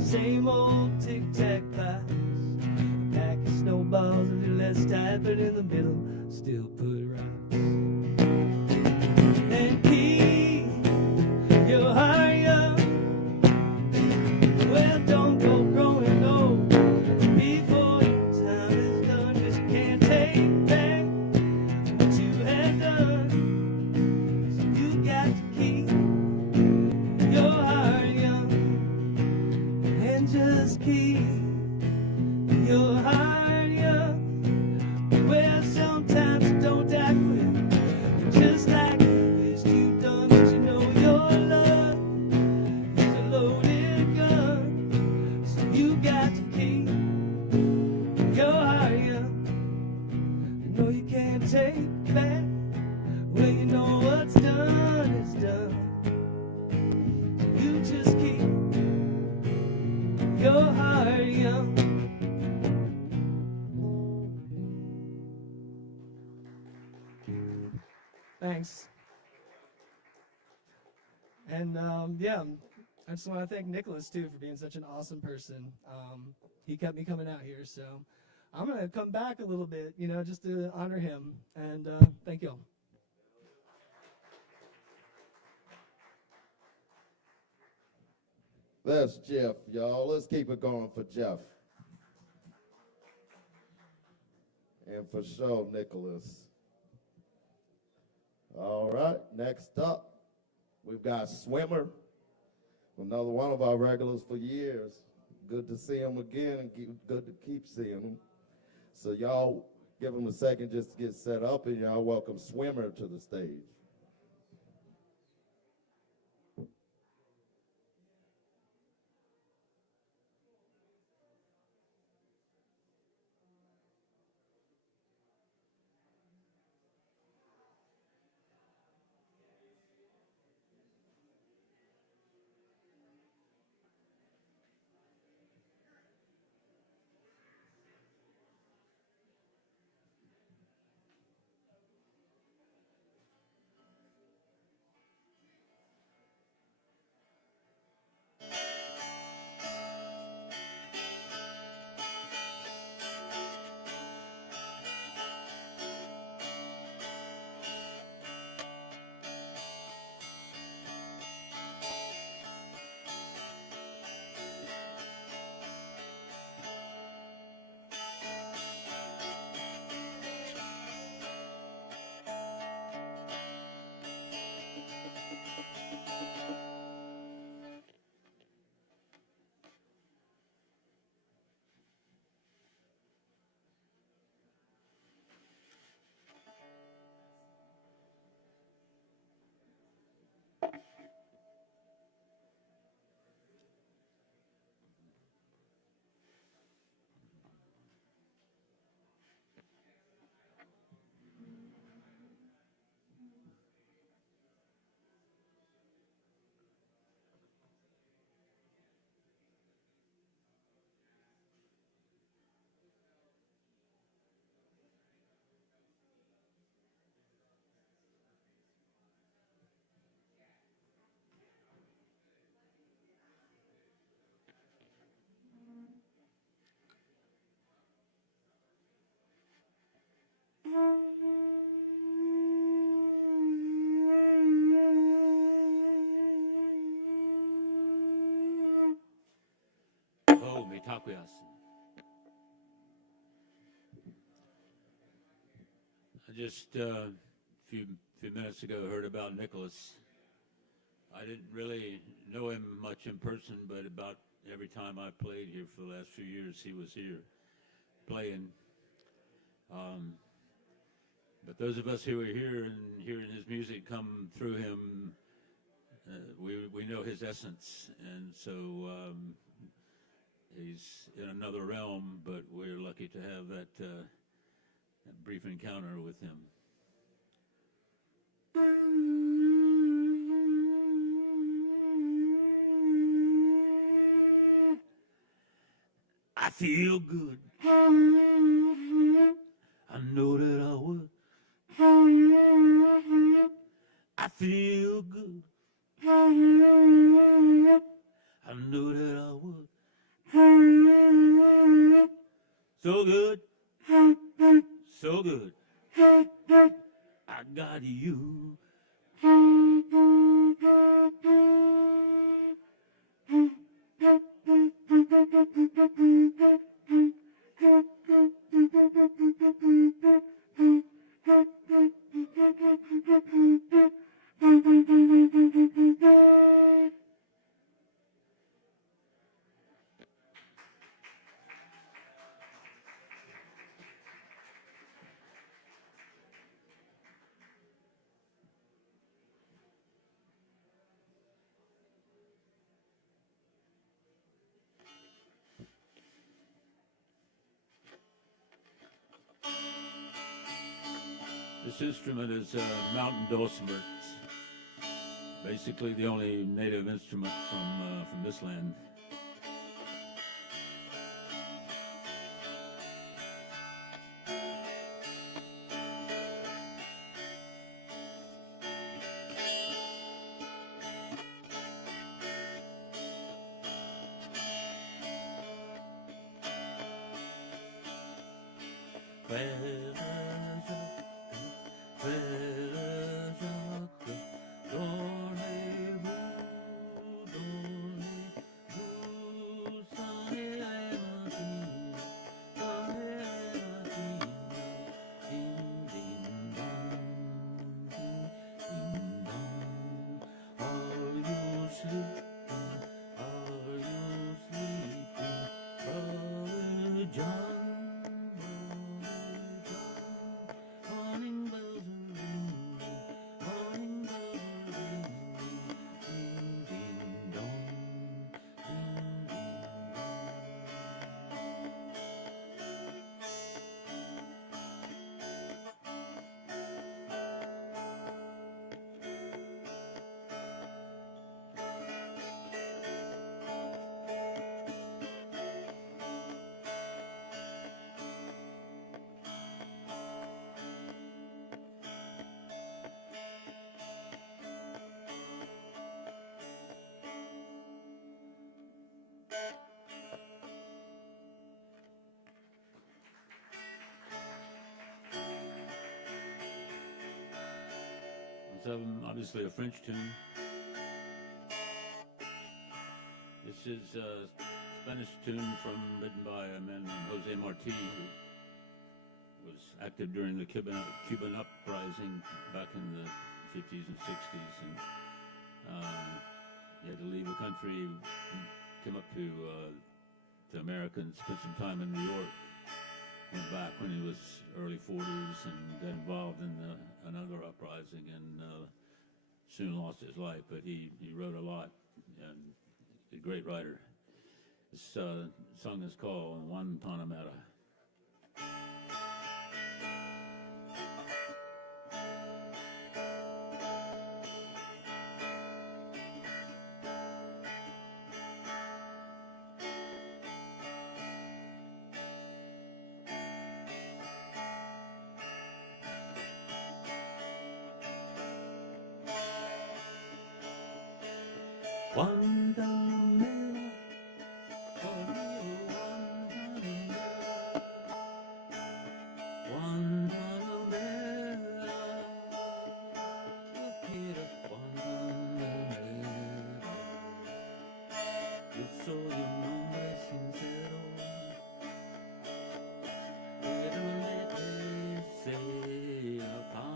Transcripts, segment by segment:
Same old tic-tac-toes, a pack of snowballs, a little less tight, but in the middle, still put rocks. And keep your heart young. Well, don't go growing old before your time is done, 'cause you can't take back what you have done. So you got to keep your heart young and just keep your heart young. Well, sometimes it don't die quick, just like you wished you'd done, but you know your love is a loaded gun. So you got to keep your heart young. You know you can't take back. Well, you know what's done is done. So you just keep your heart young. Thanks. And yeah, I just want to thank Nicholas too for being such an awesome person. He kept me coming out here, so I'm gonna come back a little bit, you know, just to honor him. And thank you all. That's Jeff, y'all. Let's keep it going for Jeff. And for sure, Nicholas. All right, next up, we've got Swimmer, another one of our regulars for years. Good to see him again and good to keep seeing him. So y'all give him a second just to get set up, and y'all welcome Swimmer to the stage. Oh, me takuyasu. I just few minutes ago heard about Nicholas. I didn't really know him much in person, but about every time I played here for the last few years, he was here playing. Um, but those of us who are here and hearing his music come through him, we know his essence, and so he's in another realm. But we're lucky to have that brief encounter with him. I feel good. I know that I would. I feel good. I know that I would. So good, so good. I got you. This instrument is a mountain dulcimer. It's basically the only native instrument from this land. It's obviously a French tune. This is a Spanish tune written by a man named Jose Marti, who was active during the Cuban uprising back in the 50s and 60s, and he had to leave the country, came up to America and spent some time in New York. Went back when he was early 40s and got involved in another uprising and soon lost his life. But he wrote a lot and a great writer. This song is called Guantanamera. Guantanamera, oh Guantanamera, Guantanamera, quiero Guantanamera. Yo soy un hombre sincero, pero le deseo paz.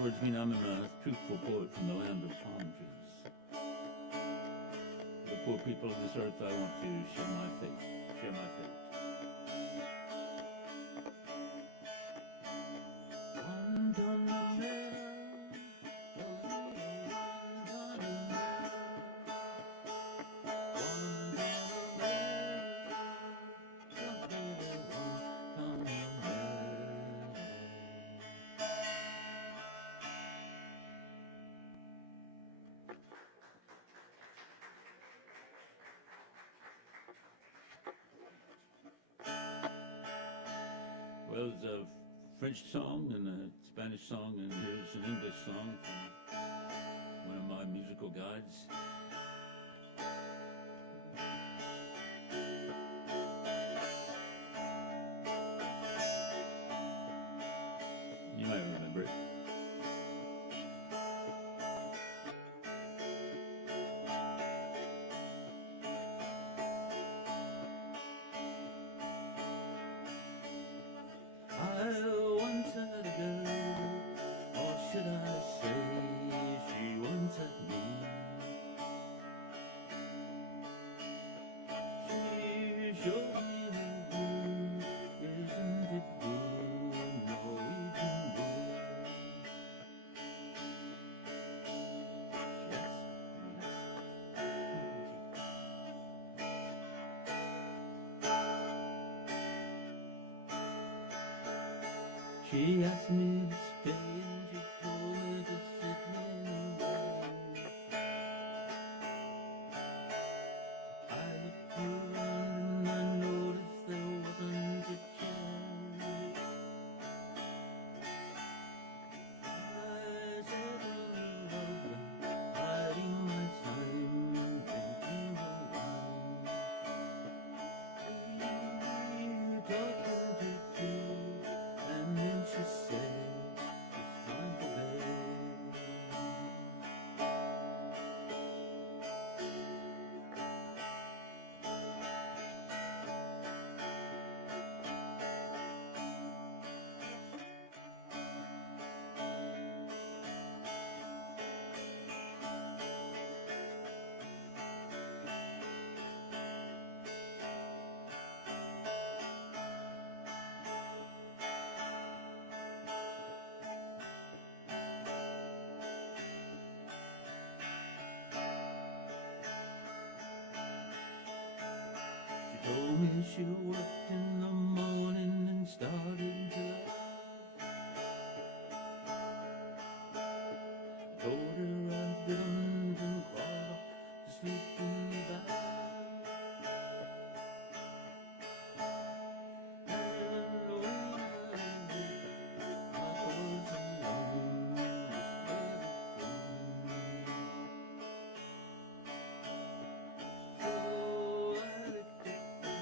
Words mean I'm a truthful poet from the land of palm trees. The poor people of this earth, I want to share my fate, share my fate. Guantanamera, That was a French song and a Spanish song, and here's an English song from one of my musical guides. You might remember it. I once had a girl, or should I say, she once had me. She showed me her good, isn't it good, Norwegian wood. She asked me to stay and she told me to sit in the way. I looked around and I noticed there wasn't a chair. I said, oh, lovely, hiding my time, drinking the wine. We talked a too. And then she said, it's time for bed. She told me she worked in the morning and started to laugh. I told her I didn't and crawled off to sleep in the bath. And when I woke, I was alone, just very alone. So I looked at her,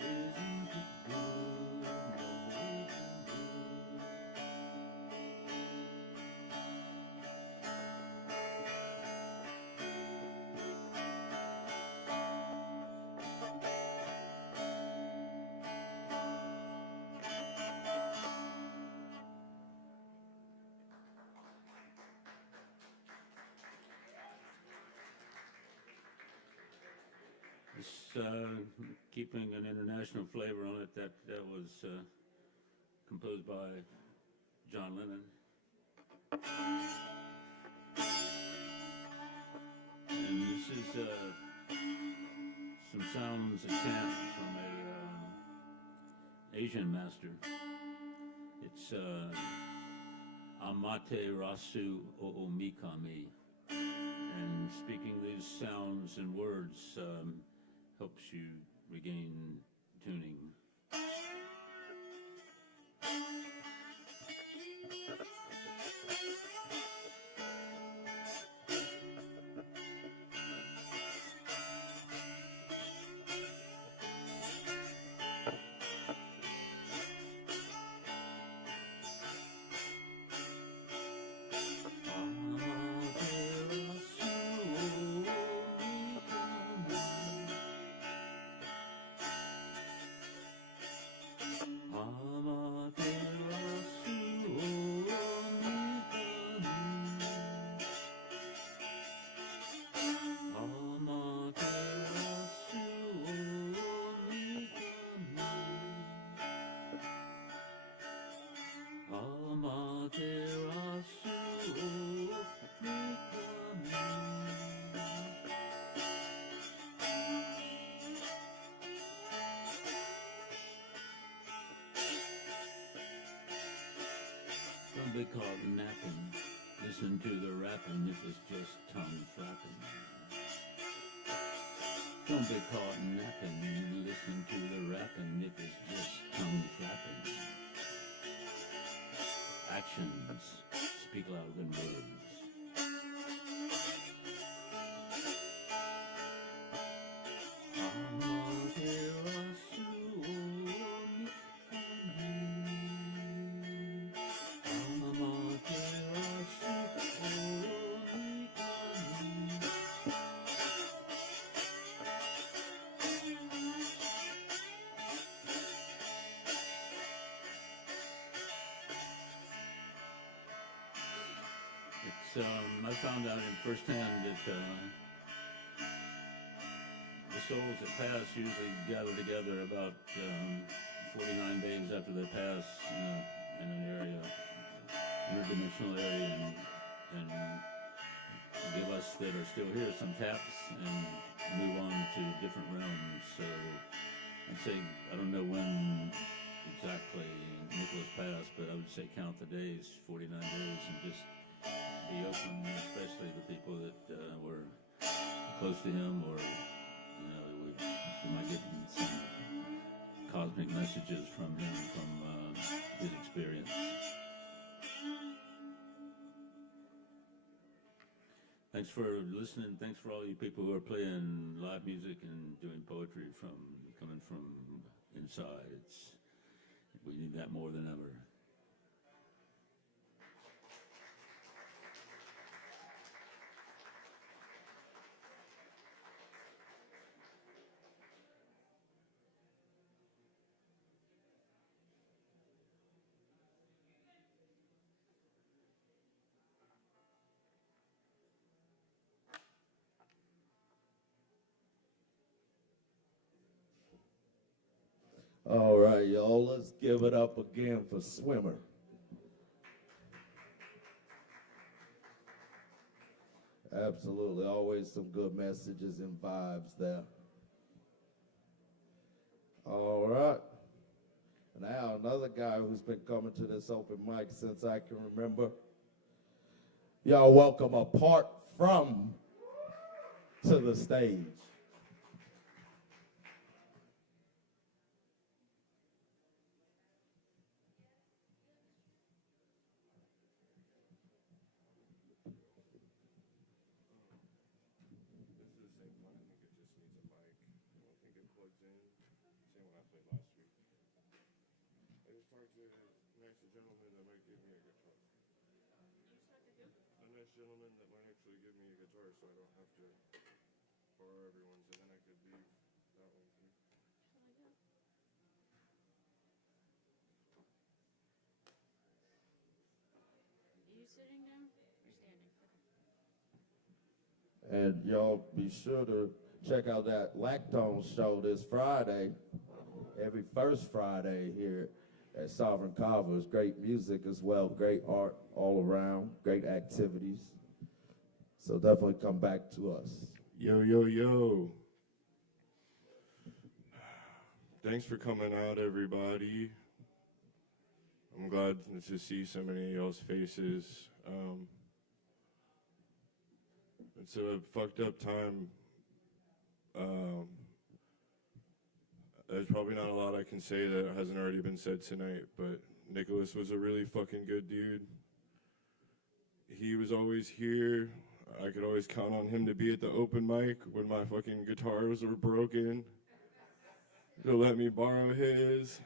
isn't it good, Norwegian wood. It's keeping an international flavor on it. That was composed by John Lennon. And this is some sounds at camp from a Asian master. It's Amate Rasu Oomikami. And speaking these sounds and words helps you regain tuning. Don't be caught napping. Listen to the rapping if it's just tongue flapping. Don't be caught napping. Listen to the rapping if it's just tongue flapping. actions speak louder than words. I found out in firsthand that the souls that pass usually gather together about 49 days after they pass in an area, interdimensional area, and give us that are still here some taps and move on to different realms. So I'd say, I don't know when exactly Nicholas passed, but I would say count the days, 49 days, and just be open, especially the people that were close to him, or we might get some cosmic messages from him, from his experience. Thanks for listening. Thanks for all you people who are playing live music and doing poetry coming from inside. We need that more than ever. All right, y'all, let's give it up again for Swimmer. Absolutely, always some good messages and vibes there. All right. Now, another guy who's been coming to this open mic since I can remember. Y'all welcome Apart From to the stage. Gentleman that might actually give me a guitar so I don't have to borrow everyone's, and then I could leave that one too. Are you sitting down or standing? And y'all be sure to check out that Lactone show this Friday, every first Friday here at Sovereign Kava. It's great music as well, great art all around, great activities. So definitely come back to us. Yo, yo, yo. Thanks for coming out, everybody. I'm glad to see so many of y'all's faces. It's a fucked up time. There's probably not a lot I can say that hasn't already been said tonight, but Nicholas was a really fucking good dude. He was always here. I could always count on him to be at the open mic when my fucking guitars were broken. To let me borrow his.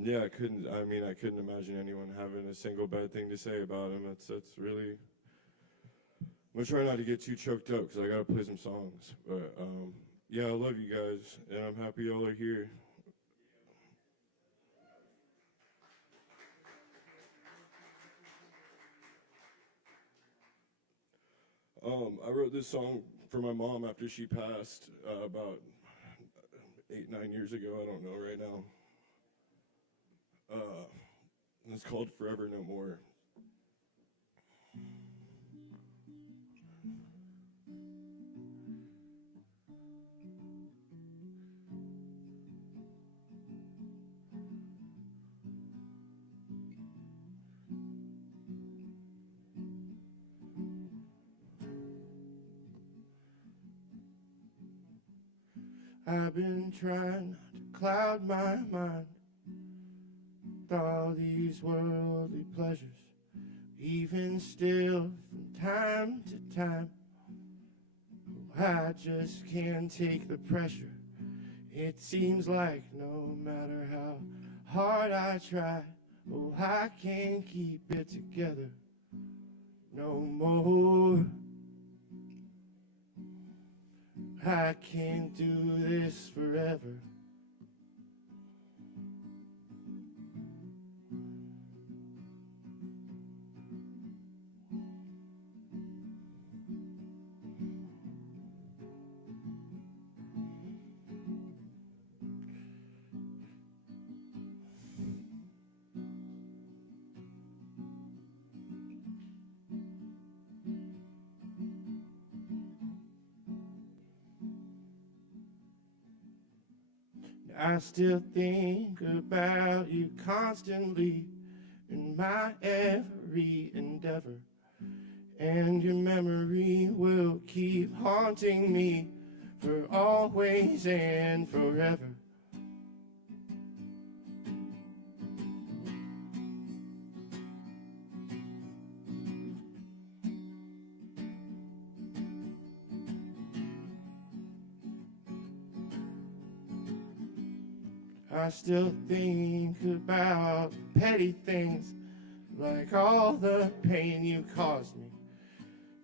Yeah, I couldn't imagine anyone having a single bad thing to say about him. That's really. I'm gonna try not to get too choked up because I gotta play some songs. But yeah, I love you guys, and I'm happy y'all are here. I wrote this song for my mom after she passed about 8-9 years ago. I don't know right now. It's called Forever No More. I've been trying not to cloud my mind all these worldly pleasures, even still from time to time. Oh, I just can't take the pressure. It seems like no matter how hard I try, oh, I can't keep it together no more. I can't do this forever. I still think about you constantly in my every endeavor, and your memory will keep haunting me for always and forever. I still think about petty things, like all the pain you caused me.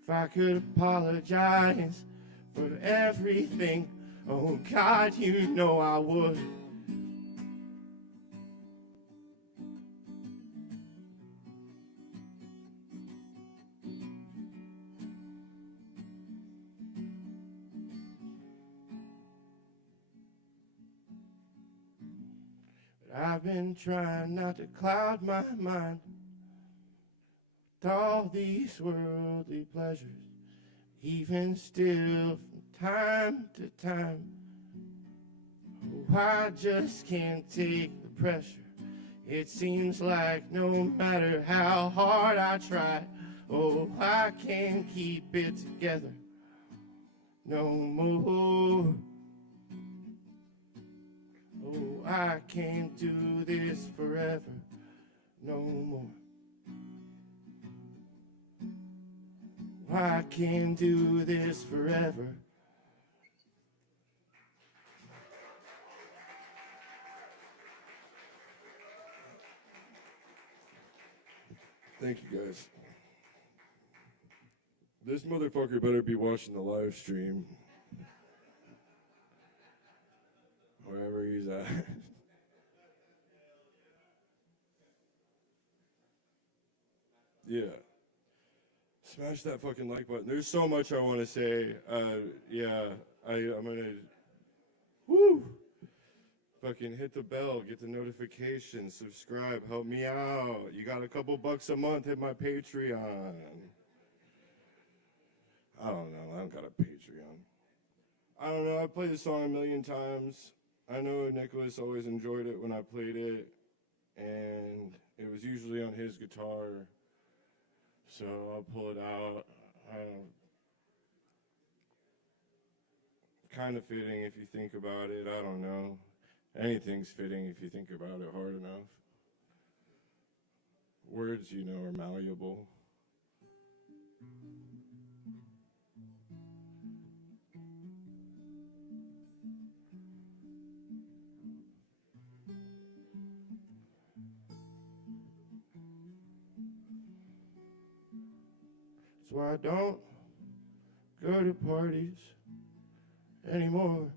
If I could apologize for everything, oh God, you know I would. I've been trying not to cloud my mind with all these worldly pleasures, even still from time to time. Oh, I just can't take the pressure. It seems like no matter how hard I try, oh, I can't keep it together no more. Oh, I can't do this forever no more. I can't do this forever. Thank you, guys. This motherfucker better be watching the live stream. Wherever he's at. Yeah. Smash that fucking like button. There's so much I want to say. Yeah, I'm gonna, woo! Fucking hit the bell, get the notifications, subscribe, help me out. You got a couple bucks a month, hit my Patreon. I don't know, I don't got a Patreon. I don't know, I played the song a million times. I know Nicholas always enjoyed it when I played it, and it was usually on his guitar, so I'll pull it out. Kind of fitting if you think about it, I don't know. Anything's fitting if you think about it hard enough. Words, you know, are malleable. So I don't go to parties anymore.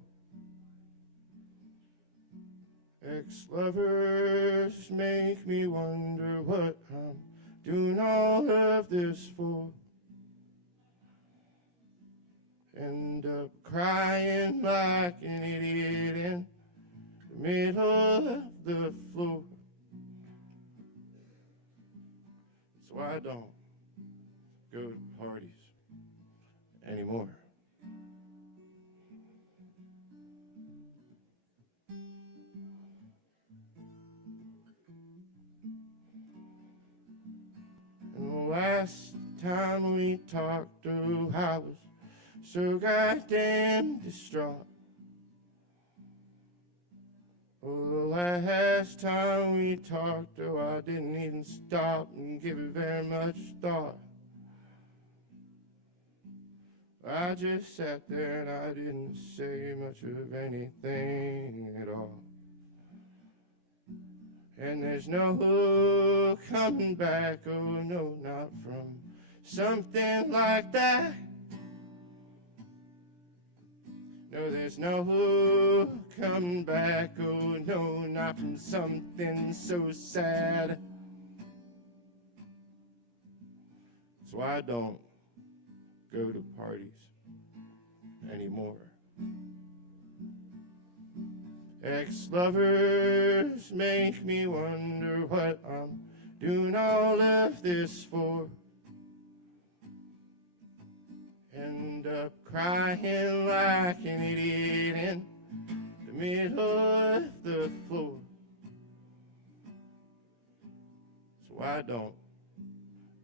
Ex-lovers make me wonder what I'm doing all of this for. End up crying like an idiot in the middle of the floor. So I don't go to parties anymore. And the last time we talked, oh, I was so goddamn distraught. Oh, the last time we talked, oh, I didn't even stop and give it very much thought. I just sat there and I didn't say much of anything at all. And there's no coming back, oh no, not from something like that. No, there's no coming back, oh no, not from something so sad. So I don't go to parties anymore. Ex-lovers make me wonder what I'm doing all of this for. End up crying like an idiot in the middle of the floor. So I don't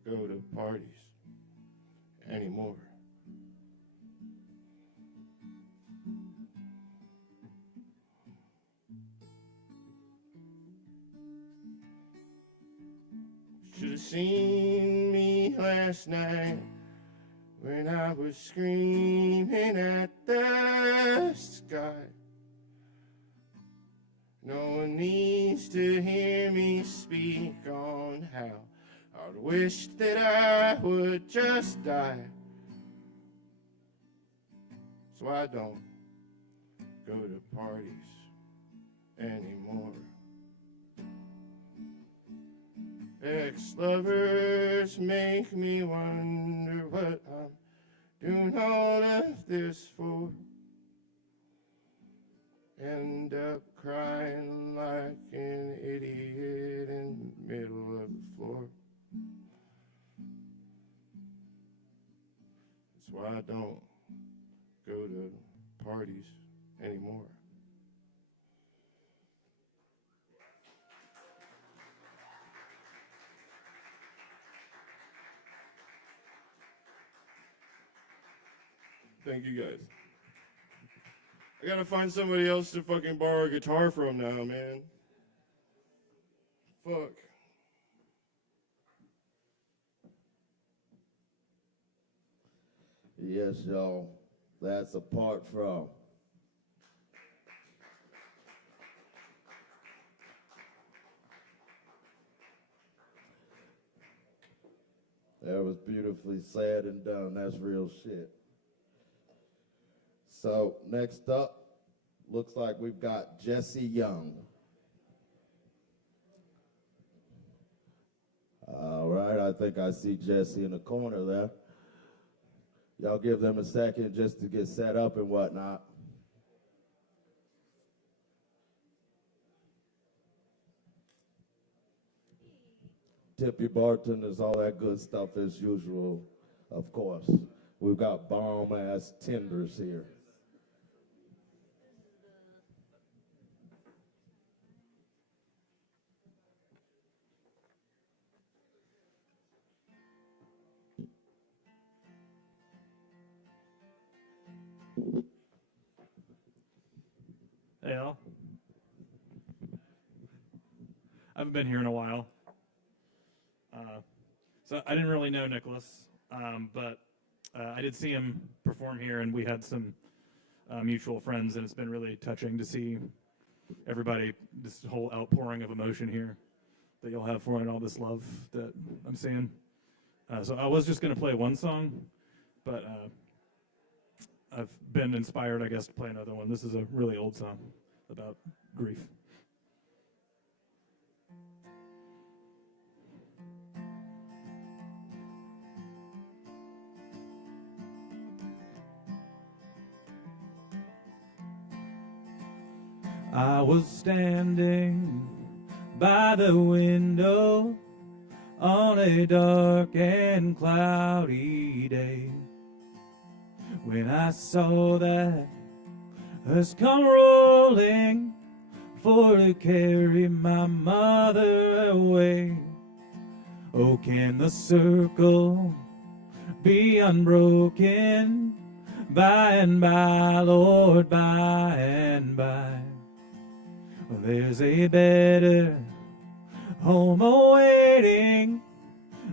go to parties anymore. Should have seen me last night when I was screaming at the sky. No one needs to hear me speak on how I'd wish that I would just die. So I don't go to parties anymore. Ex-lovers make me wonder what I'm doing all of this for. End up crying like an idiot in the middle of the floor. That's why I don't go to parties anymore. Thank you guys. I gotta find somebody else to fucking borrow a guitar from now, man. Fuck. Yes, y'all. That's apart from. That was beautifully said and done. That's real shit. So next up, looks like we've got Jesse Young. All right, I think I see Jesse in the corner there. Y'all give them a second just to get set up and whatnot. Tip your bartenders, all that good stuff as usual, of course. We've got bomb-ass tenders here. Hey, Al. I haven't been here in a while. So I didn't really know Nicholas, but I did see him perform here, and we had some mutual friends, and it's been really touching to see everybody, this whole outpouring of emotion here that you'll have for it and all this love that I'm seeing. So I was just going to play one song, but I've been inspired, I guess, to play another one. This is a really old song about grief. I was standing by the window on a dark and cloudy day when I saw that hearse come rolling for to carry my mother away. Oh, can the circle be unbroken by and by, Lord, by and by? There's a better home awaiting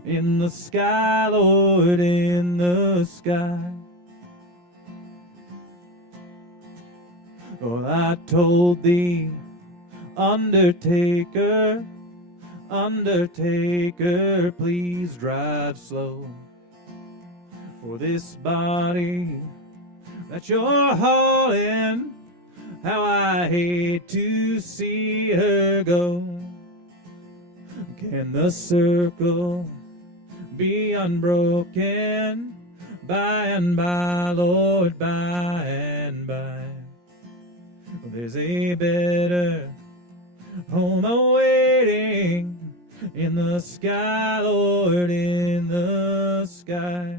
in the sky, Lord, in the sky. Oh, I told the undertaker, undertaker, please drive slow. For this body that you're hauling, how I hate to see her go. Can the circle be unbroken by and by, Lord, by and by? There's a better home awaiting in the sky, Lord, in the sky.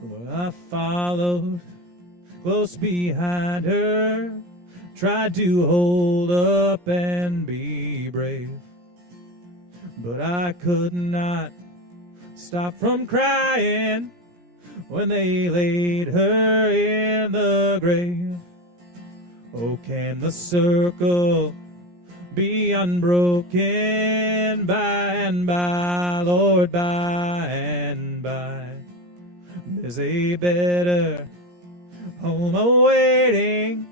Well, I followed close behind her, tried to hold up and be brave, but I could not stop from crying when they laid her in the grave. Oh, can the circle be unbroken by and by, Lord, by and by? There's a better home awaiting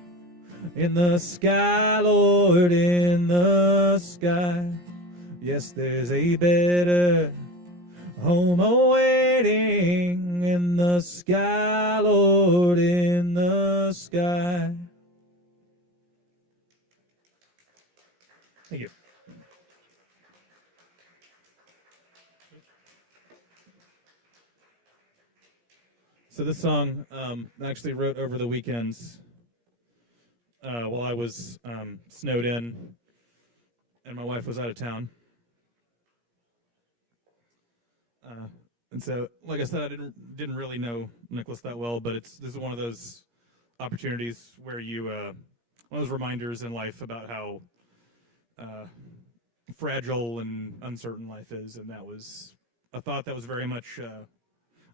in the sky, Lord, in the sky. Yes, there's a better home awaiting in the sky, Lord, in the sky. Thank you. So this song I actually wrote over the weekends while I was snowed in and my wife was out of town. And so, like I said, I didn't really know Nicholas that well, but this is one of those opportunities where you one of those reminders in life about how fragile and uncertain life is, and that was a thought that was very much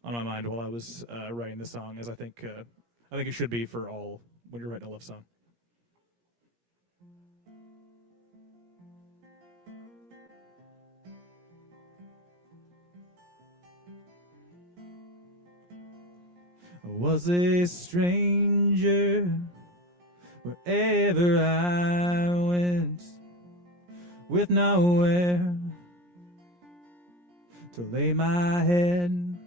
on my mind while I was writing the song, as I think it should be for all when you're writing a love song. I was a stranger wherever I went, with nowhere to lay my head.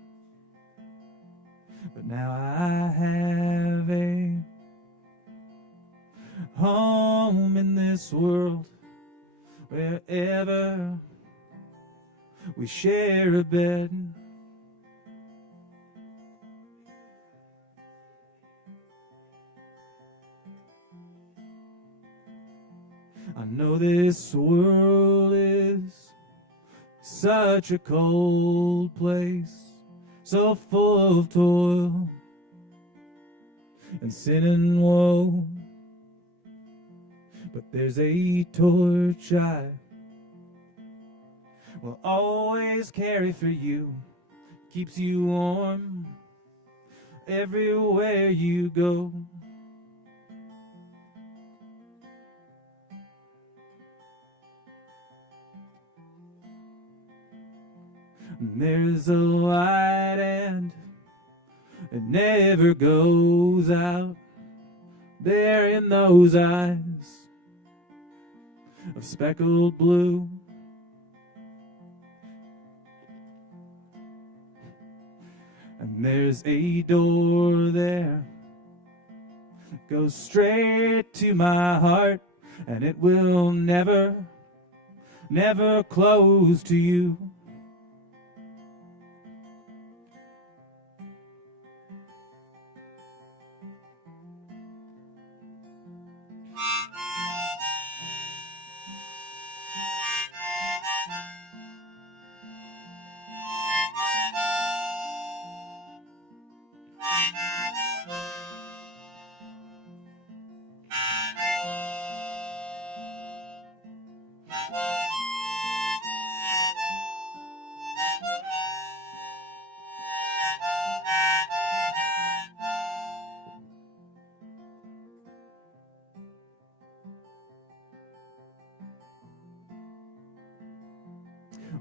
But now I have a home in this world, wherever we share a bed. I know this world is such a cold place, so full of toil and sin and woe. But there's a torch I will always carry for you, keeps you warm everywhere you go. There's a light and it never goes out there in those eyes of speckled blue. And there's a door there that goes straight to my heart, and it will never, never close to you.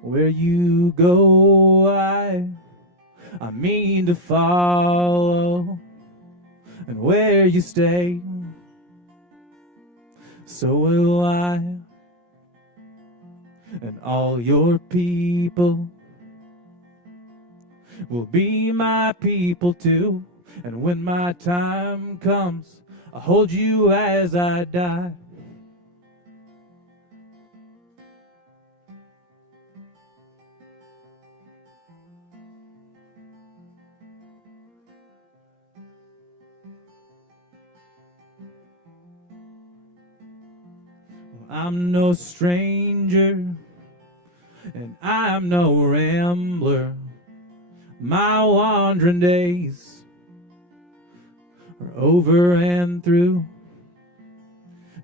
Where you go, I mean to follow, and where you stay, so will I, and all your people will be my people too. And when my time comes, I'll hold you as I die. I'm no stranger, and I'm no rambler. My wandering days are over and through.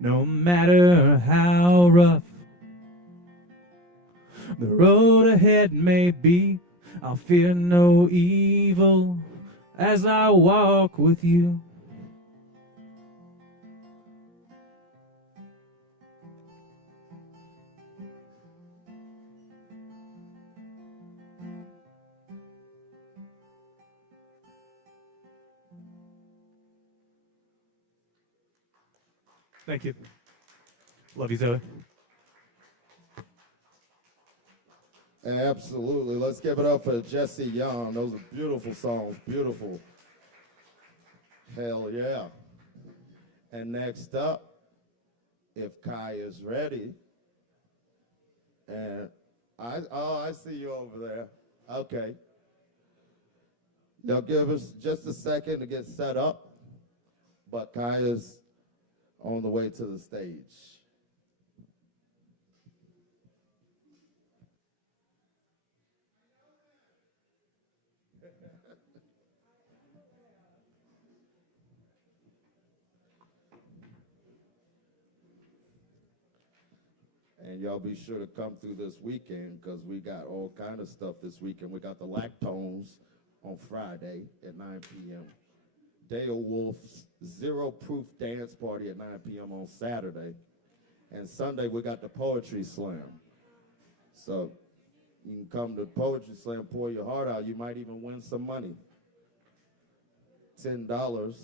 No matter how rough the road ahead may be, I'll fear no evil as I walk with you. Thank you. Love you, Zoe. Absolutely. Let's give it up for Jesse Young. Those are beautiful songs. Beautiful. Hell yeah. And next up, if Kai is ready, and I see you over there. Okay. Now give us just a second to get set up, but Kai is on the way to the stage. And y'all be sure to come through this weekend because we got all kind of stuff this weekend. We got the Lactones on Friday at 9 p.m. Dale Wolf's Zero Proof Dance Party at 9 p.m. on Saturday. And Sunday we got the Poetry Slam. So you can come to the Poetry Slam, pour your heart out. You might even win some money. $10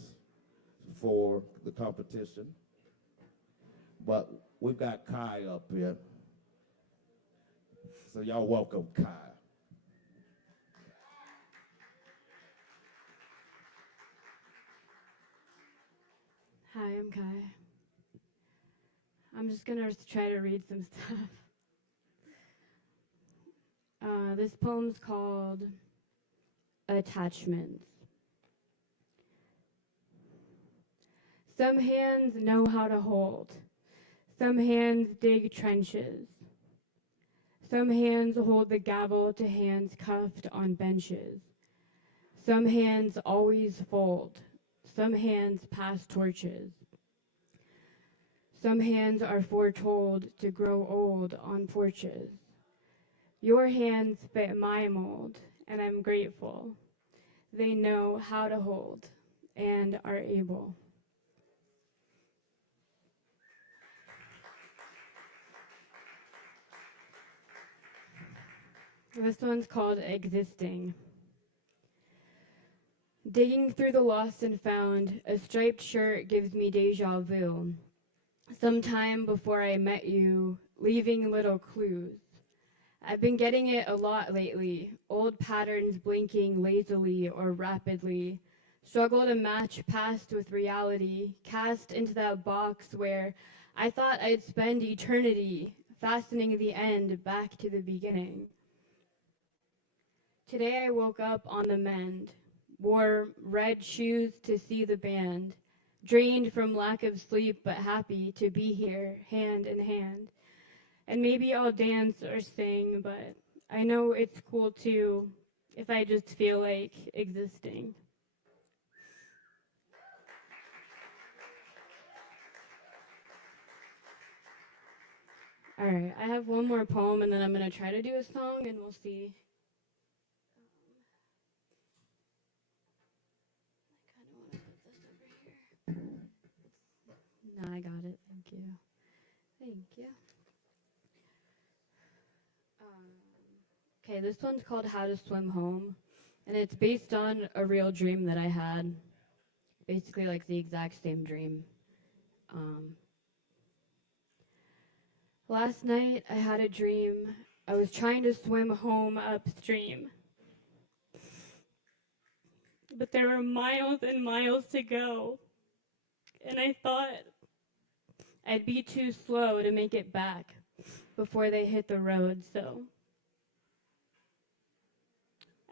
for the competition. But we've got Kai up here. So y'all welcome Kai. Hi, I'm Kai. I'm just gonna try to read some stuff. This poem's called Attachments. Some hands know how to hold. Some hands dig trenches. Some hands hold the gavel to hands cuffed on benches. Some hands always fold. Some hands pass torches. Some hands are foretold to grow old on porches. Your hands fit my mold, and I'm grateful. They know how to hold and are able. This one's called Existing. Digging through the lost and found, a striped shirt gives me deja vu. Sometime before I met you, leaving little clues. I've been getting it a lot lately, old patterns blinking lazily or rapidly. Struggle to match past with reality, cast into that box where I thought I'd spend eternity, fastening the end back to the beginning. Today I woke up on the mend, wore red shoes to see the band, drained from lack of sleep but happy to be here, hand in hand. And maybe I'll dance or sing, but I know it's cool too if I just feel like existing. All right, I have one more poem and then I'm going to try to do a song and we'll see. I kind of want to put this over here. No, I got it. Thank you. Thank you. Okay, this one's called How to Swim Home, and it's based on a real dream that I had. Basically, like the exact same dream. Last night, I had a dream. I was trying to swim home upstream, but there were miles and miles to go, and I thought I'd be too slow to make it back before they hit the road, so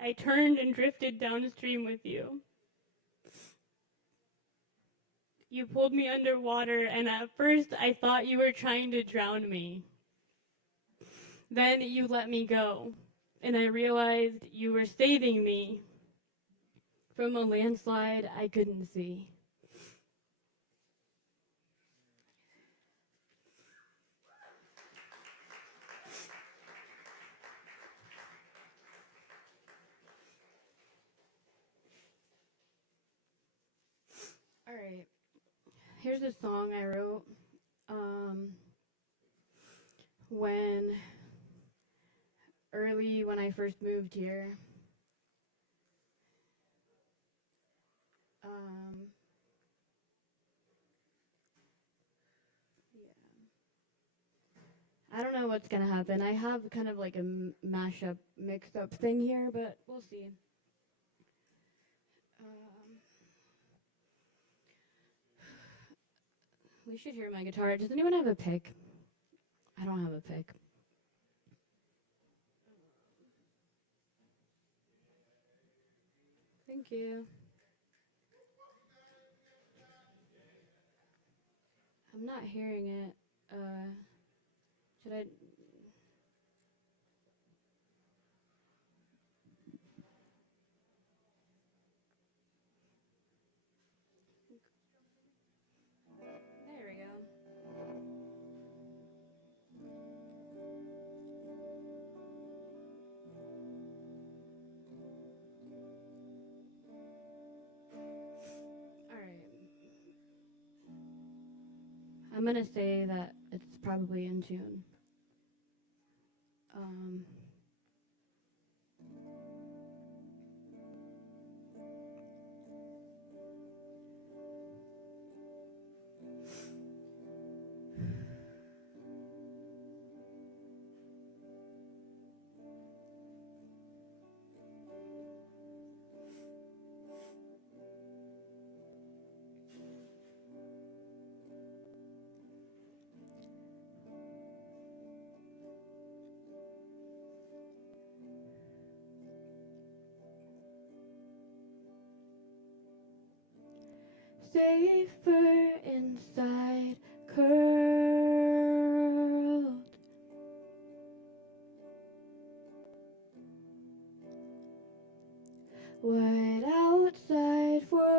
I turned and drifted downstream with you. You pulled me underwater, and at first I thought you were trying to drown me. Then you let me go, and I realized you were saving me from a landslide I couldn't see. All right, here's a song I wrote when I first moved here. I don't know what's gonna happen. I have kind of like a mashup, mixed up thing here, but we'll see. We should hear my guitar. Does anyone have a pick? I don't have a pick. Thank you. I'm not hearing it. Should I? There we go. All right. I'm gonna say that it's probably in tune. Safer inside, curled. Wide outside world,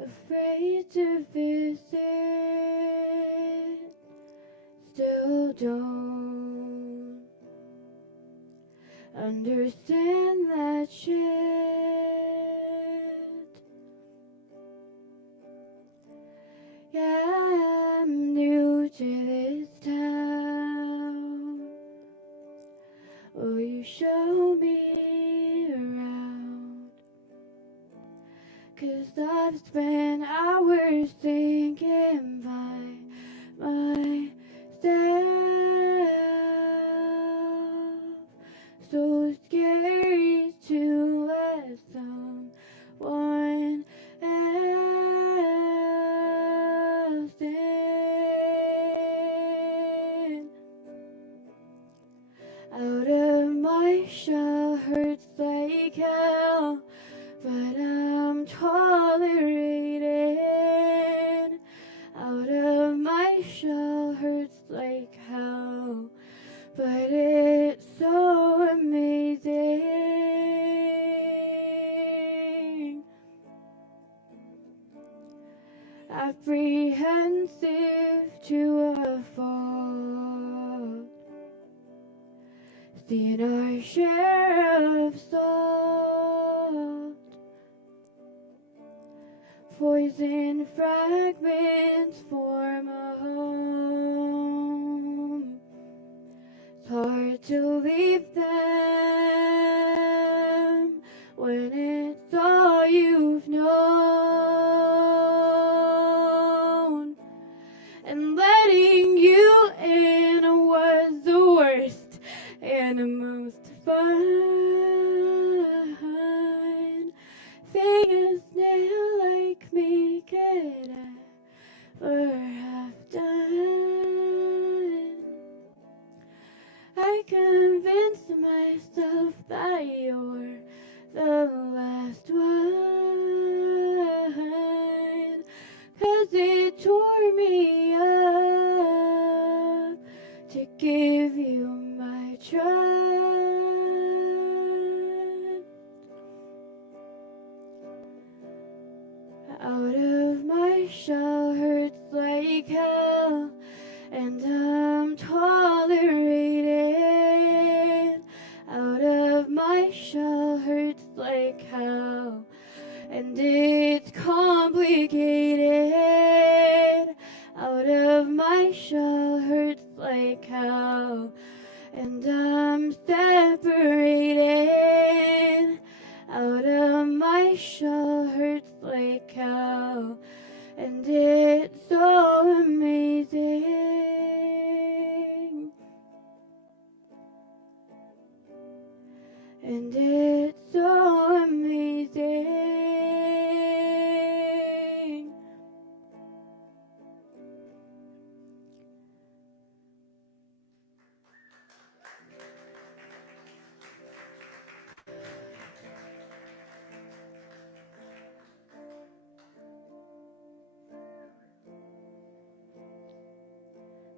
afraid to visit, still don't understand that shit. Yeah, I'm new to this town. Will you show me around? 'Cause I've spent hours thinking by myself. So scary to let someone else in. Out of my shell hurts like hell, but I'm tolerating. Out of my shell hurts like hell, but it's so amazing. Apprehensive to a fault, seeing our share of salt, poison fragments form a home. to leave them when it's all you've known. And letting you in was the worst and the most fun thing a snail like me could ever have done. I convinced myself that you're the last one, 'cause it tore me up to give you my trust. Out of my shell hurts like hell, and I'm tolerated. Out of my shell hurts like hell, and it's complicated. Out of my shell hurts like hell, and I'm separated. Out of my shell hurts like hell, and it's so amazing. And it's so amazing.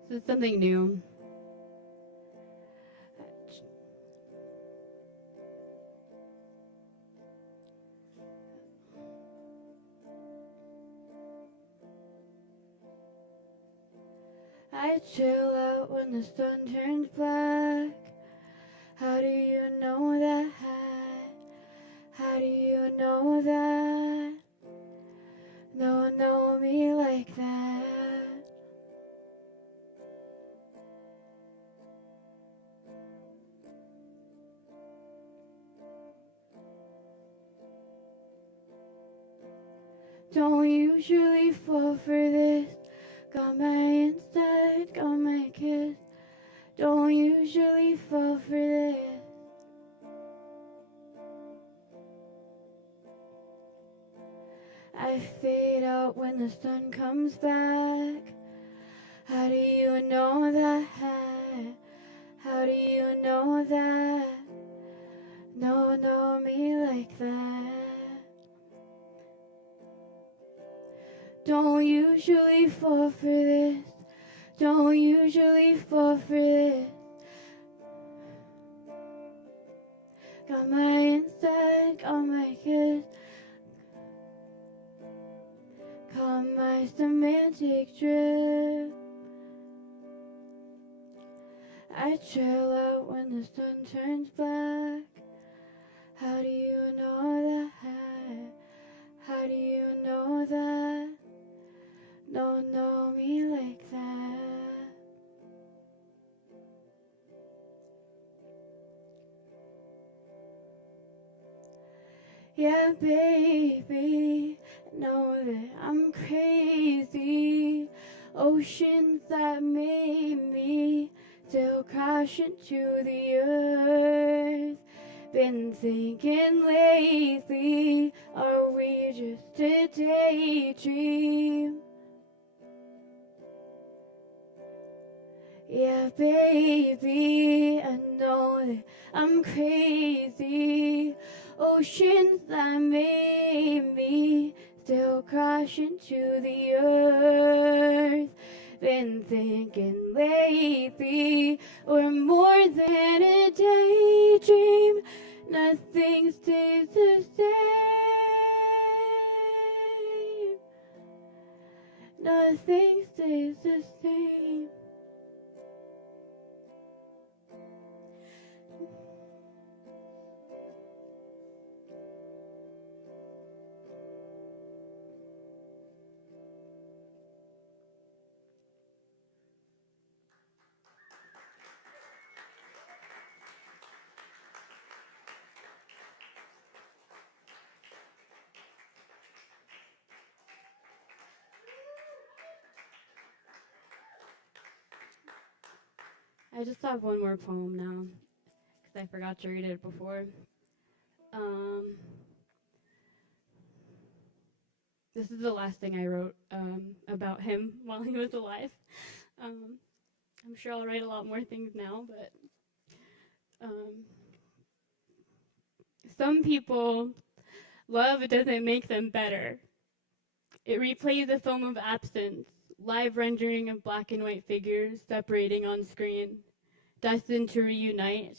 This is something new. I chill out when the sun turns black. How do you know that? How do you know that? No one know me like that. Don't usually fall for this. Got my inside, got my kiss. Don't usually fall for this. I fade out when the sun comes back. How do you know that? How do you know that? No one know me like that. Don't usually fall for this. Don't usually fall for this. Got my inside, got my kiss. Caught my semantic drift. I trail out when the sun turns black. How do you know that? How do you know that? No one know me like that. Yeah, baby, know that I'm crazy. Oceans that made me still crash into the earth. Been thinking lately, are we just a daydream? Yeah, baby, I know that I'm crazy. Oceans that made me still crash into the earth. Been thinking lately, we're more than a daydream. Nothing stays the same. Nothing stays the same. I just have one more poem now because I forgot to read it before. This is the last thing I wrote about him while he was alive. I'm sure I'll write a lot more things now, but some people, love doesn't make them better. It replays a film of absence, live rendering of black and white figures separating on screen, destined to reunite,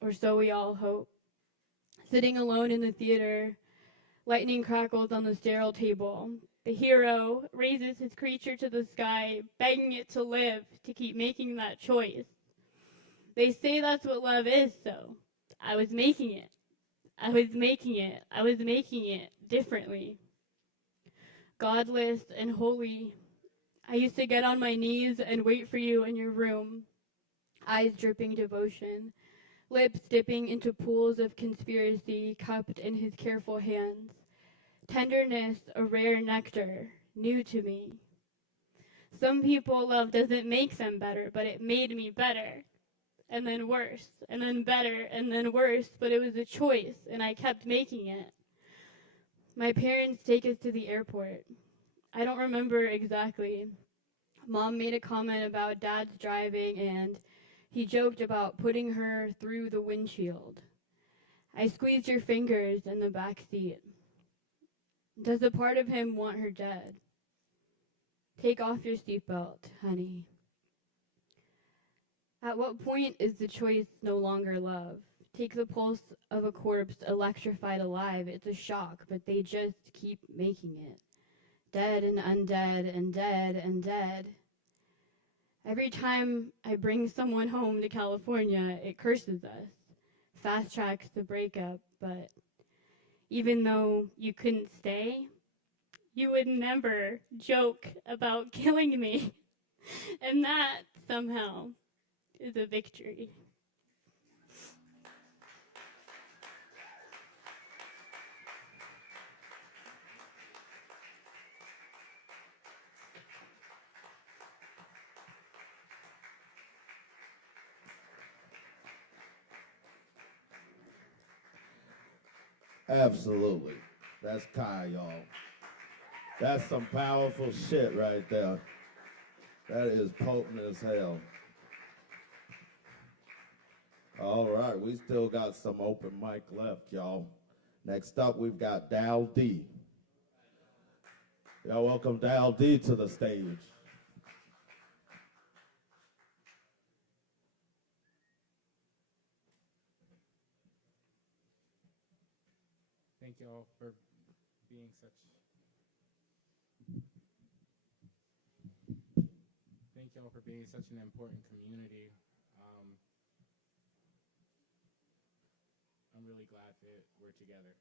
or so we all hope. Sitting alone in the theater, lightning crackles on the sterile table. The hero raises his creature to the sky, begging it to live, to keep making that choice. They say that's what love is, so I was making it. I was making it. I was making it differently. Godless and holy, I used to get on my knees and wait for you in your room, eyes dripping devotion, lips dipping into pools of conspiracy cupped in his careful hands. Tenderness, a rare nectar, new to me. Some people, love doesn't make them better, but it made me better. And then worse, and then better, and then worse, but it was a choice, and I kept making it. My parents take us to the airport. I don't remember exactly. Mom made a comment about Dad's driving, and he joked about putting her through the windshield. I squeezed your fingers in the back seat. Does a part of him want her dead? Take off your seatbelt, honey. At what point is the choice no longer love? Take the pulse of a corpse electrified alive. It's a shock, but they just keep making it. Dead and undead and dead and dead. Every time I bring someone home to California, it curses us. Fast tracks the breakup, but even though you couldn't stay, you would never joke about killing me. And that, somehow, is a victory. Absolutely. That's Kai, y'all. That's some powerful shit right there. That is potent as hell. All right, we still got some open mic left, y'all. Next up, we've got Dal D. Y'all welcome Dal D to the stage. Thank y'all for being such. Thank y'all for being such an important community. I'm really glad that we're together.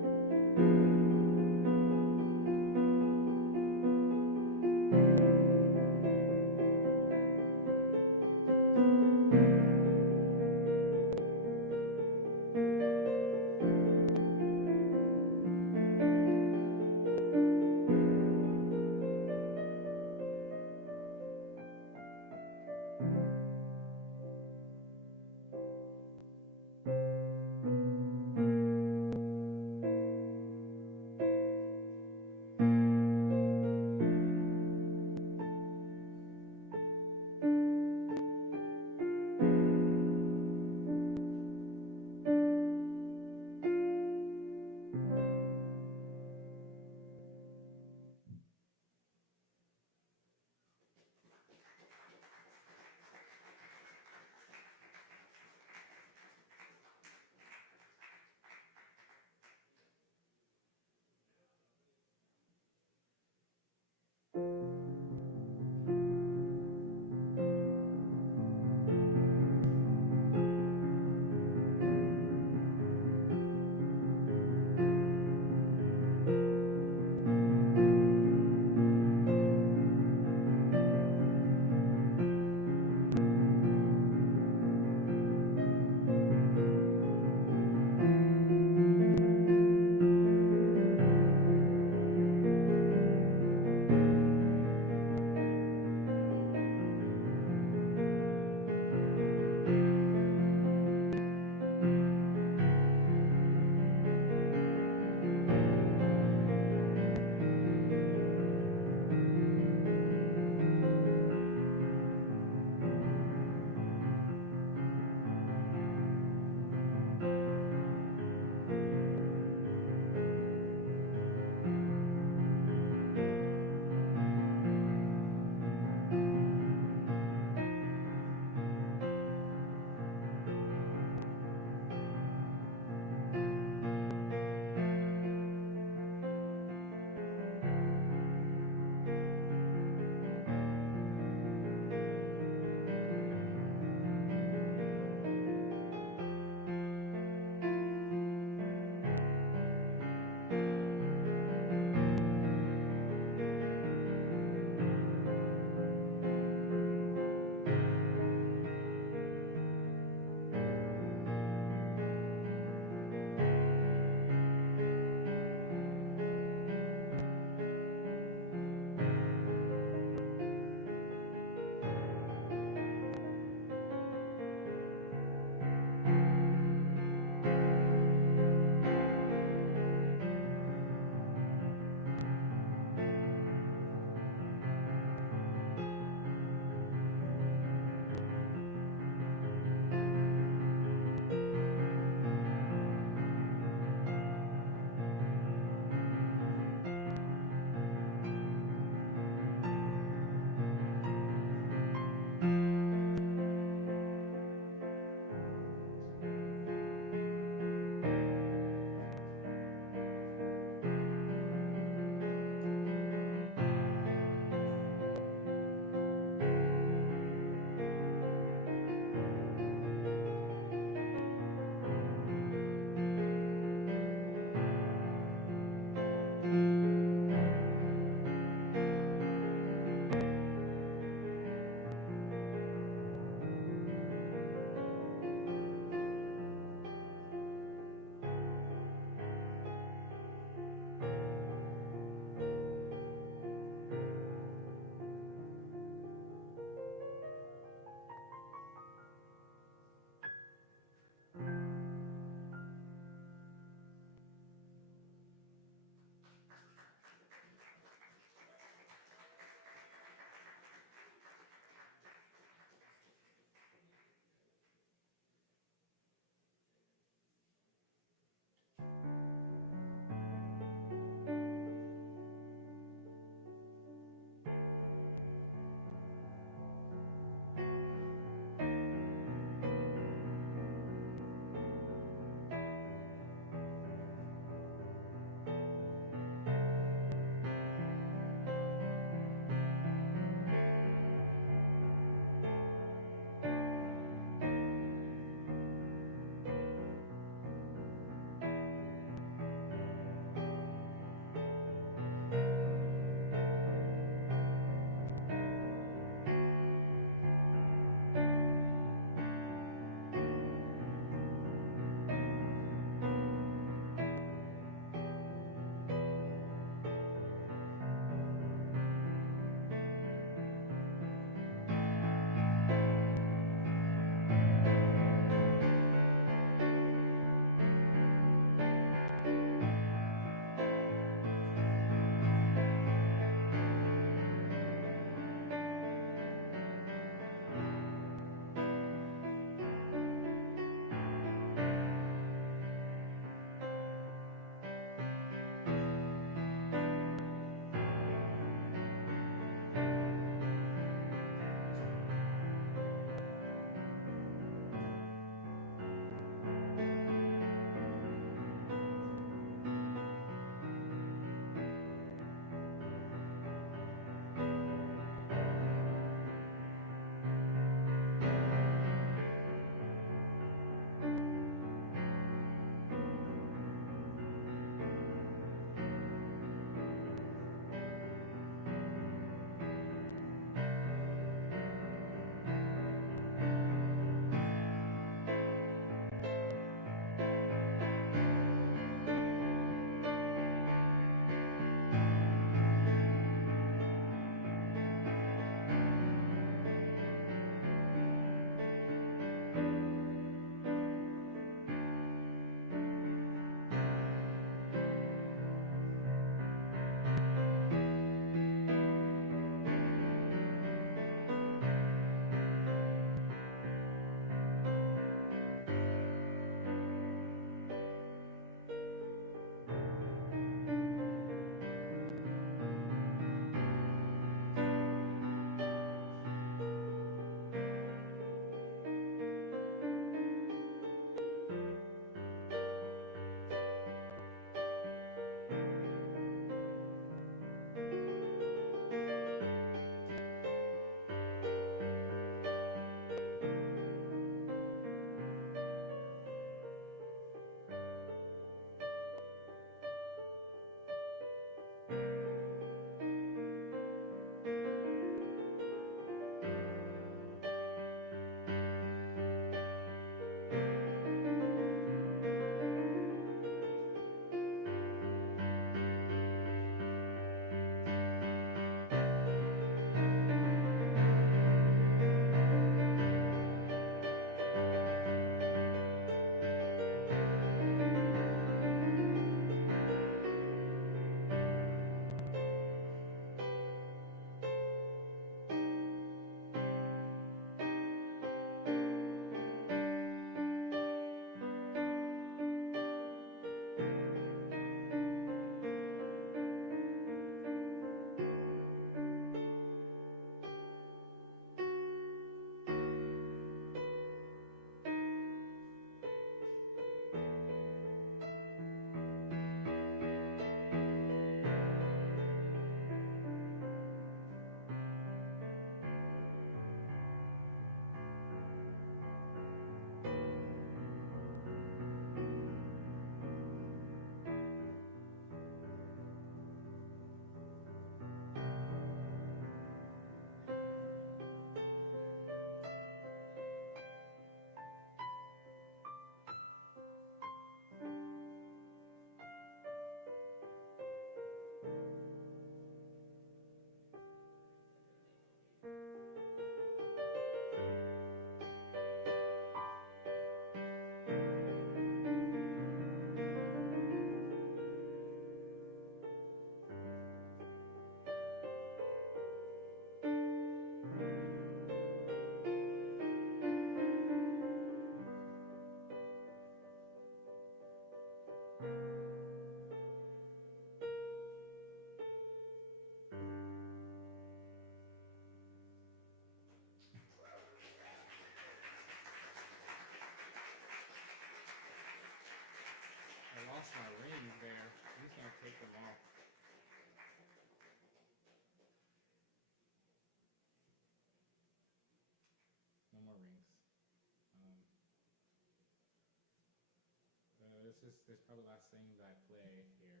This is probably the last thing that I play here.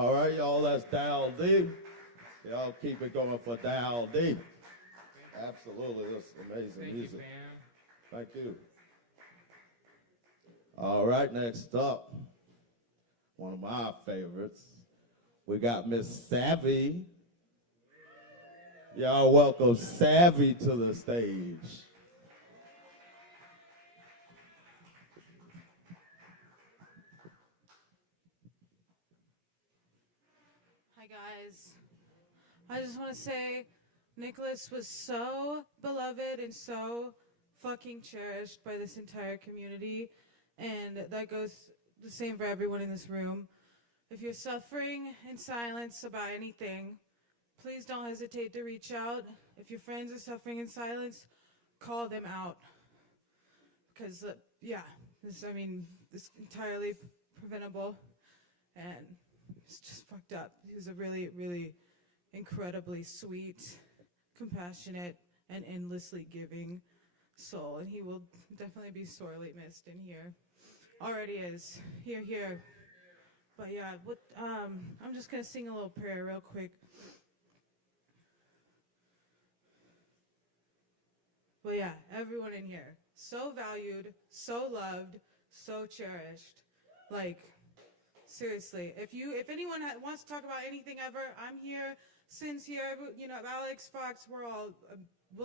All right, y'all, that's Dial D. Y'all keep it going for Dial D. Absolutely, that's amazing Thank music. you, fam. Thank you. All right, next up, one of my favorites. We got Miss Savvy. Y'all welcome Savvy to the stage. Hi guys. I just want to say Nicholas was so beloved and so fucking cherished by this entire community, and that goes the same for everyone in this room. If you're suffering in silence about anything, please don't hesitate to reach out. If your friends are suffering in silence, call them out. Because, this entirely preventable, and it's just fucked up. He was a really, really incredibly sweet, compassionate, and endlessly giving soul, and he will definitely be sorely missed in here. Already is. Here. But yeah, I'm just gonna sing a little prayer real quick. But yeah, everyone in here, so valued, so loved, so cherished. Like, seriously, if anyone wants to talk about anything ever, I'm here. Sin's here. Alex, Fox, we'll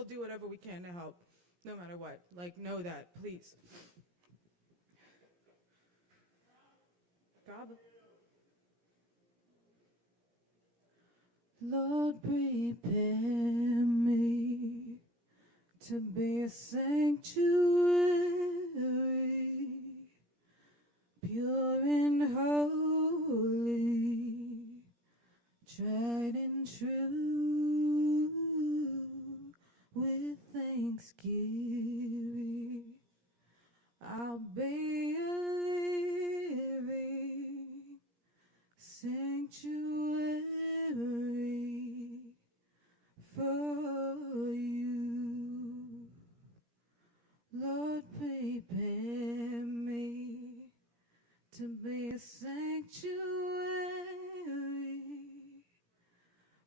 do whatever we can to help, no matter what. Like, know that, please. Kava. Lord, prepare me to be a sanctuary, pure and holy, tried and true, with thanksgiving. I'll be a living sanctuary for you. Lord, prepare me to be a sanctuary,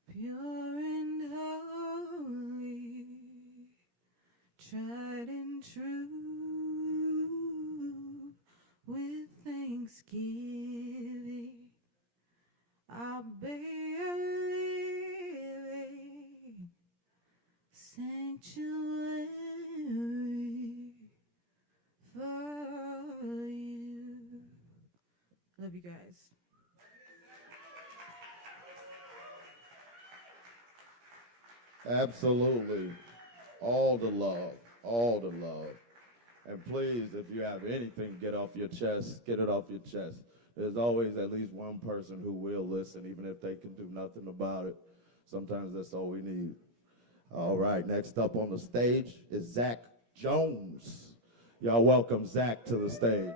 pure and holy, tried and true, with thanksgiving. I'll be a living sanctuary for you. Love you guys. Absolutely. All the love. All the love. And please, if you have anything, get off your chest. Get it off your chest. There's always at least one person who will listen, even if they can do nothing about it. Sometimes that's all we need. All right, next up on the stage is Zach Jones. Y'all welcome Zach to the stage.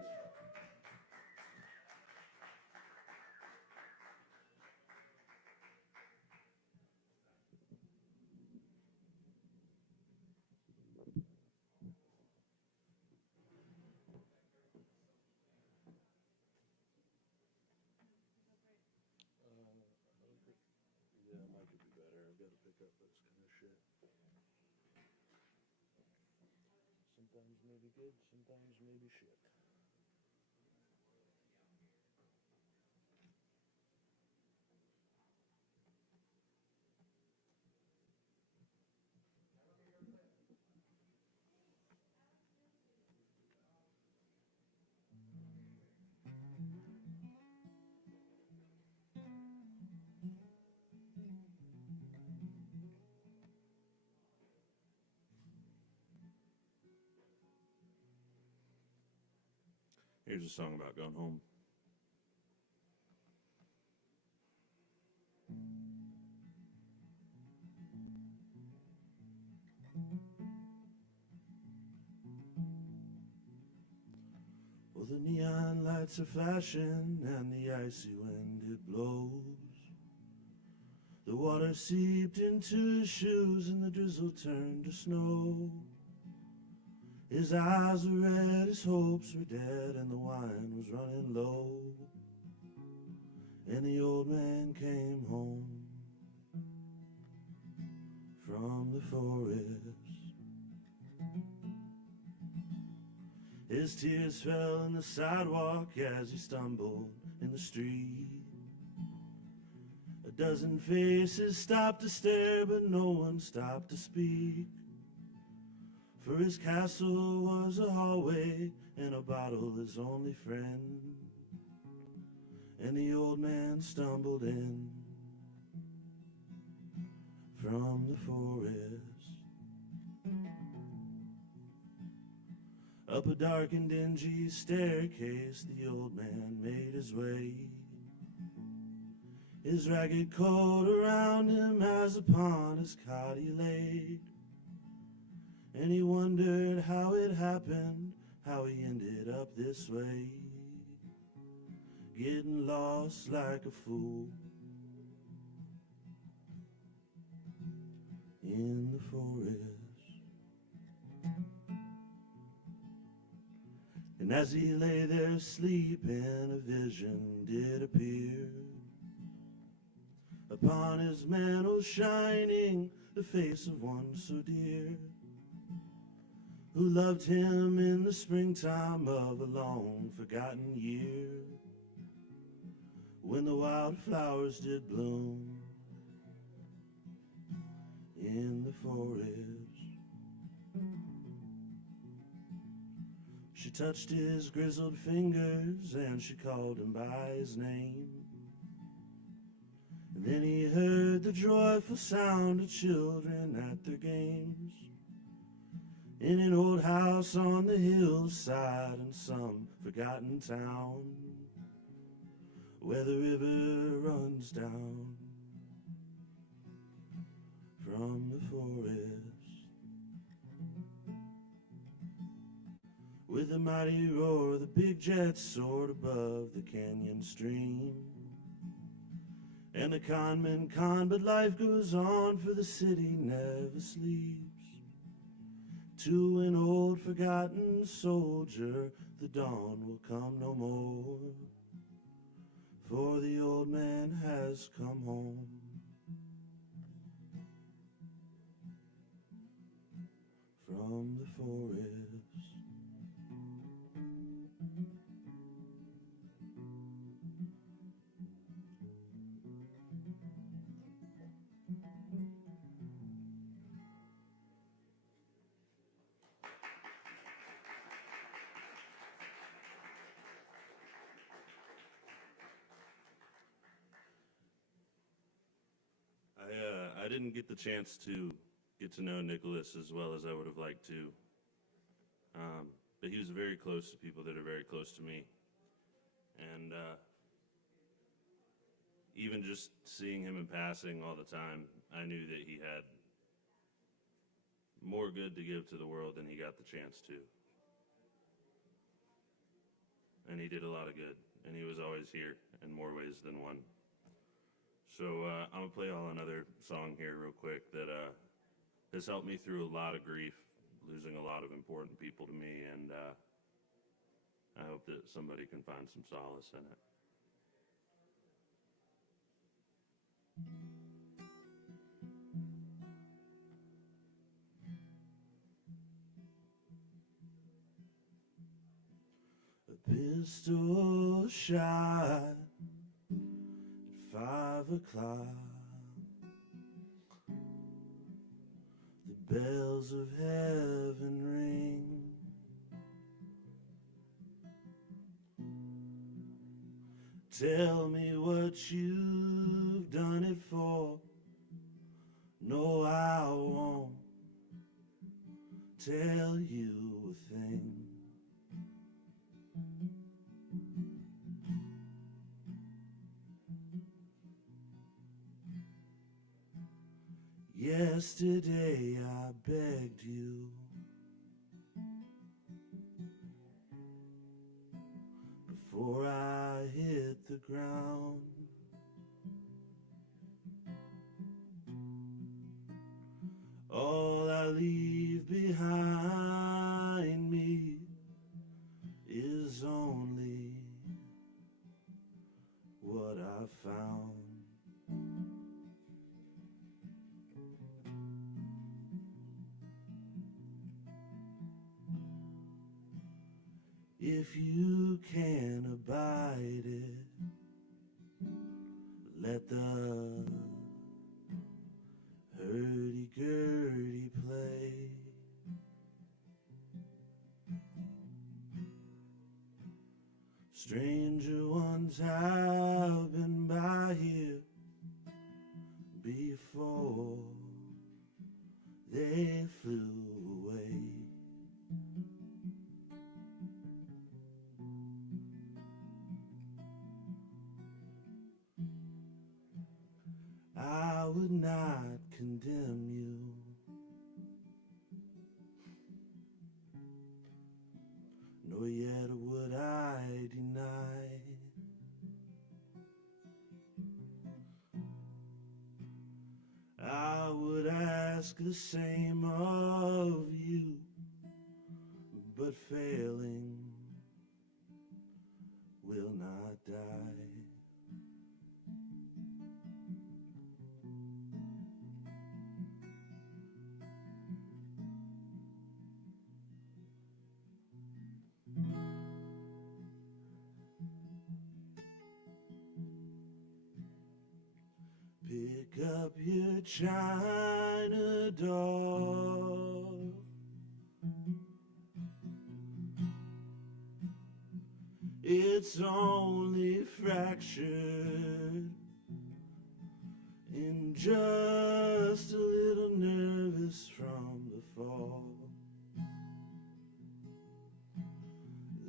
Yeah, mine could be better. I've got to pick up this kind of shit. Sometimes maybe good, sometimes maybe shit. Here's a song about going home. Well, the neon lights are flashing and the icy wind it blows. The water seeped into his shoes and the drizzle turned to snow. His eyes were red, his hopes were dead, and the wine was running low. And the old man came home from the forest. His tears fell in the sidewalk as he stumbled in the street. A dozen faces stopped to stare, but no one stopped to speak. For his castle was a hallway, and a bottle his only friend. And the old man stumbled in from the forest. Up a dark and dingy staircase, the old man made his way. His ragged coat around him as upon his cot he laid. And he wondered how it happened, how he ended up this way, getting lost like a fool in the forest. And as he lay there sleeping, a vision did appear. Upon his mantle shining, the face of one so dear, who loved him in the springtime of a long forgotten year, when the wildflowers did bloom in the forest. She touched his grizzled fingers and she called him by his name. And then he heard the joyful sound of children at their games, in an old house on the hillside in some forgotten town, where the river runs down from the forest. With a mighty roar, the big jet soared above the canyon stream. And the conmen con, but life goes on, for the city never sleeps. To an old forgotten soldier, the dawn will come no more, for the old man has come home from the forest. I didn't get the chance to get to know Nicholas as well as I would have liked to, but he was very close to people that are very close to me, and even just seeing him in passing all the time, I knew that he had more good to give to the world than he got the chance to, and he did a lot of good, and he was always here in more ways than one. So I'm going to play y'all another song here real quick that has helped me through a lot of grief, losing a lot of important people to me, and I hope that somebody can find some solace in it. A pistol shot at 5 o'clock, the bells of heaven ring. Tell me what you've done it for. No, I won't tell you a thing. Yesterday I begged you before I hit the ground. All I leave behind me is only what I If you can abide it, let the hurdy-gurdy play. Stranger ones have been by here before they flew away. I would not condemn you, nor yet would I deny. I would ask the same of you, but failing will not die. Pick up your china doll, it's only fractured and just a little nervous from the fall.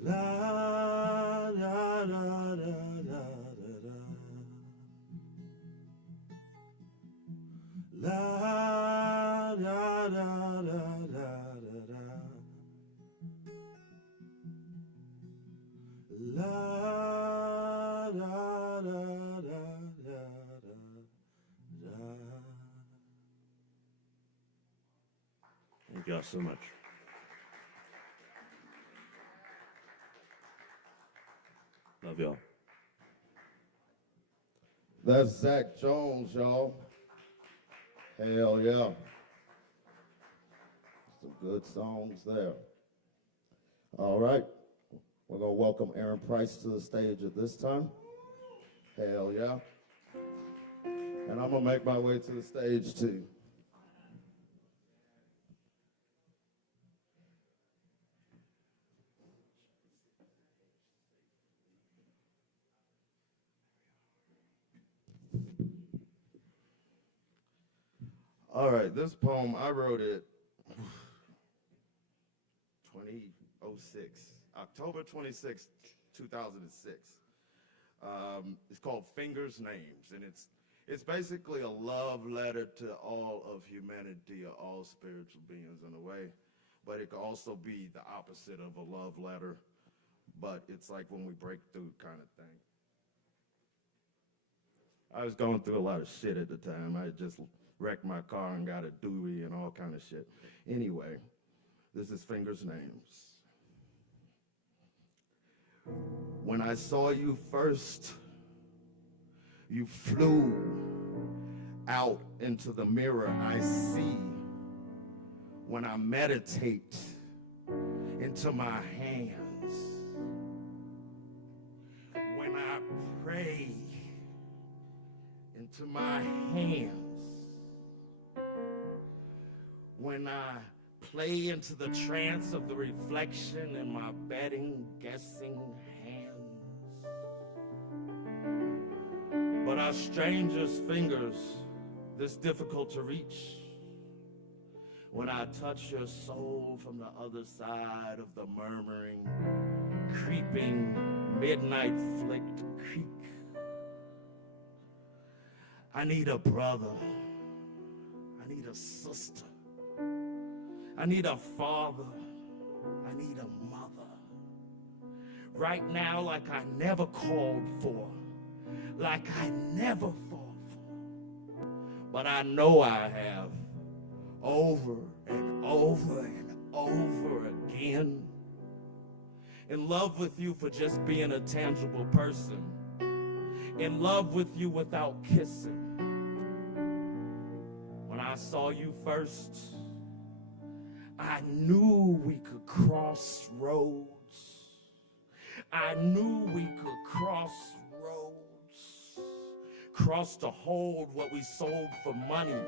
La da da da da da da. La da da da da da da. La da da da da da da. Thank y'all so much. Love y'all. That's Zach Jones, y'all. Hell yeah. Some good songs there. All right. We're going to welcome Aaron Price to the stage at this time. Hell yeah. And I'm going to make my way to the stage too. All right, this poem, I wrote it 2006, October 26, 2006. It's called Fingers Names, and it's basically a love letter to all of humanity, or all spiritual beings in a way, but it could also be the opposite of a love letter, but it's like when we break through kind of thing. I was going through a lot of shit at the time. I just wrecked my car and got a doobie and all kind of shit. Anyway, this is Fingers Names. When I saw you first, you flew out into the mirror I see. When I meditate into my hands. When I pray into my hands. When I play into the trance of the reflection in my betting, guessing hands. But are strangers' fingers this difficult to reach? When I touch your soul from the other side of the murmuring, creeping, midnight flicked creek. I need a brother. I need a sister. I need a father. I need a mother. Right now, like I never called for. Like I never fought for. But I know I have. Over and over and over again. In love with you for just being a tangible person. In love with you without kissing. When I saw you first, I knew we could cross roads. I knew we could cross roads, cross to hold what we sold for money,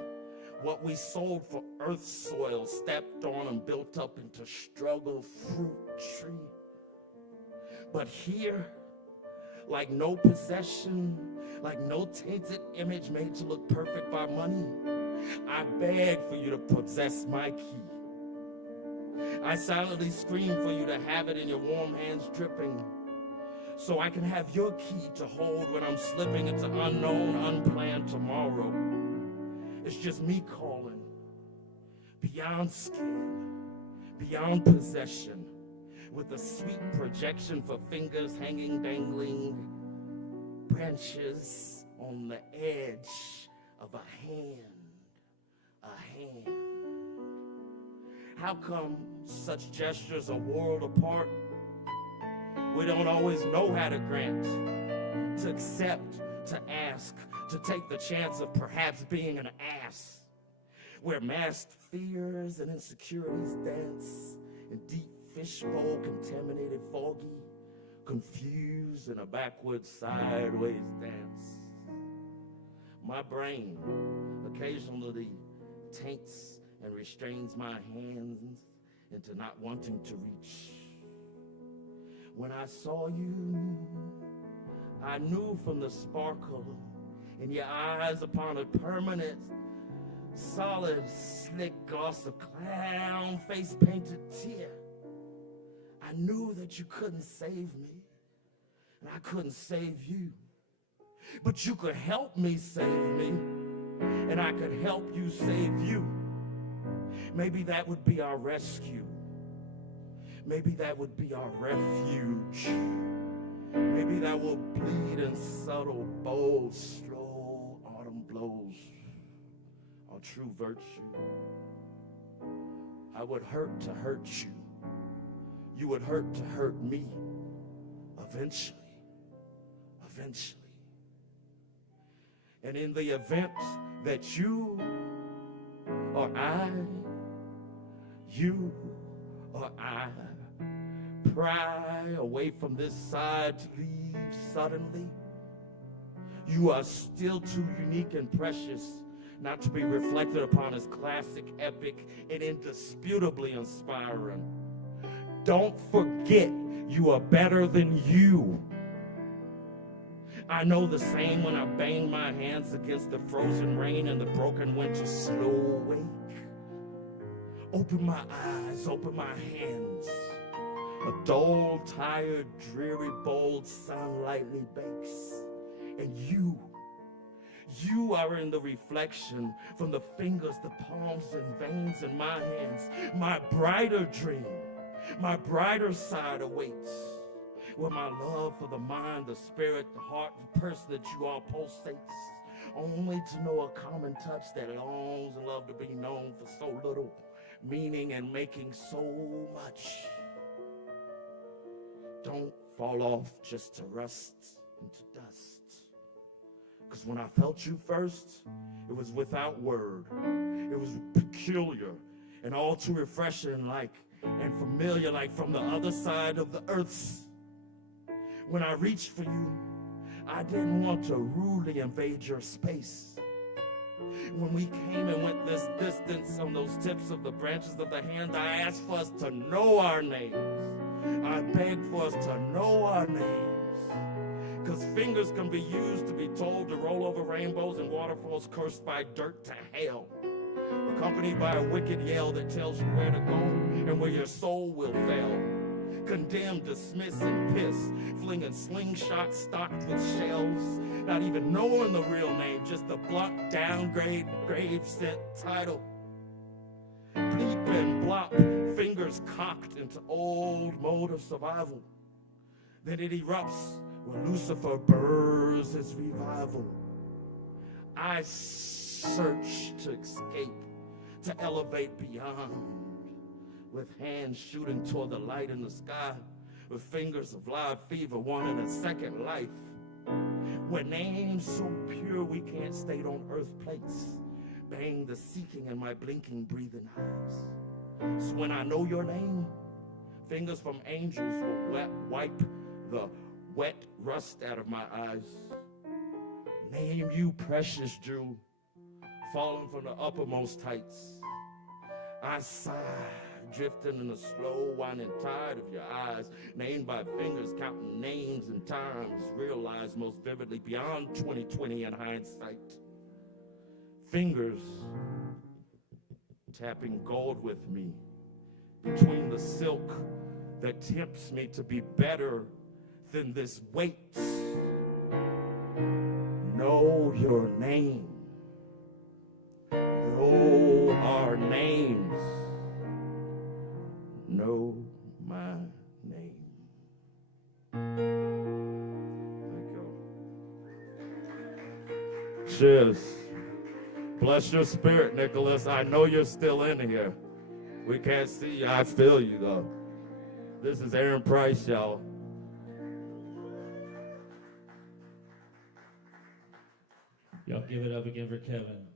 what we sold for earth soil, stepped on and built up into struggle fruit tree. But here, like no possession, like no tainted image made to look perfect by money, I beg for you to possess my key. I silently scream for you to have it in your warm hands dripping, so I can have your key to hold when I'm slipping into unknown, unplanned tomorrow. It's just me calling, beyond skin, beyond possession, with a sweet projection for fingers hanging, dangling, branches on the edge of a hand. How come such gestures are world apart? We don't always know how to grant, to accept, to ask, to take the chance of perhaps being an ass, where masked fears and insecurities dance in deep fishbowl, contaminated, foggy, confused in a backward, sideways dance. My brain occasionally taints and restrains my hands into not wanting to reach. When I saw you, I knew from the sparkle in your eyes upon a permanent, solid, slick gloss of clown face painted tear. I knew that you couldn't save me, and I couldn't save you. But you could help me save me, and I could help you save you. Maybe that would be our rescue. Maybe that would be our refuge. Maybe that will bleed in subtle, bold, slow autumn blows. Our true virtue. I would hurt to hurt you. You would hurt to hurt me. Eventually. Eventually. And in the event that you or I, you or I, pry away from this side to leave suddenly, you are still too unique and precious not to be reflected upon as classic, epic, and indisputably inspiring. Don't forget you are better than you. I know the same when I bang my hands against the frozen rain and the broken winter slow wake. Open my eyes, open my hands. A dull, tired, dreary, bold sun lightly bakes. And you are in the reflection from the fingers, the palms and veins in my hands. My brighter dream, my brighter side awaits, where my love for the mind, the spirit, the heart, the person that you are pulsates, only to know a common touch that longs and love to be known for so little, meaning and making so much. Don't fall off just to rust into dust. Because when I felt you first, it was without word. It was peculiar and all too refreshing, like, and familiar, like from the other side of the earth's. When I reached for you, I didn't want to rudely invade your space. When we came and went this distance on those tips of the branches of the hand, I asked for us to know our names. I begged for us to know our names. Because fingers can be used to be told to roll over rainbows and waterfalls cursed by dirt to hell, accompanied by a wicked yell that tells you where to go and where your soul will fail. Condemn, dismiss, and piss, flinging slingshots stocked with shells, not even knowing the real name, just the block downgrade grave sent title. Bleep and blop, fingers cocked into old mode of survival. Then it erupts when Lucifer burrs his revival. I search to escape, to elevate beyond, with hands shooting toward the light in the sky, with fingers of live fever wanting a second life, where names so pure we can't state on earth plates, bang the seeking in my blinking, breathing eyes. So when I know your name, fingers from angels will wipe the wet rust out of my eyes. Name you precious jewel, falling from the uppermost heights. I sigh, drifting in the slow winding tide of your eyes, named by fingers counting names and times, realized most vividly beyond 2020 in hindsight. Fingers tapping gold with me between the silk that tempts me to be better than this weight. Know your name. Know our names. Know my name. Thank you. Cheers. Bless your spirit, Nicholas. I know you're still in here. We can't see you. I feel you, though. This is Aaron Price, y'all. Y'all give it up again for Kevin.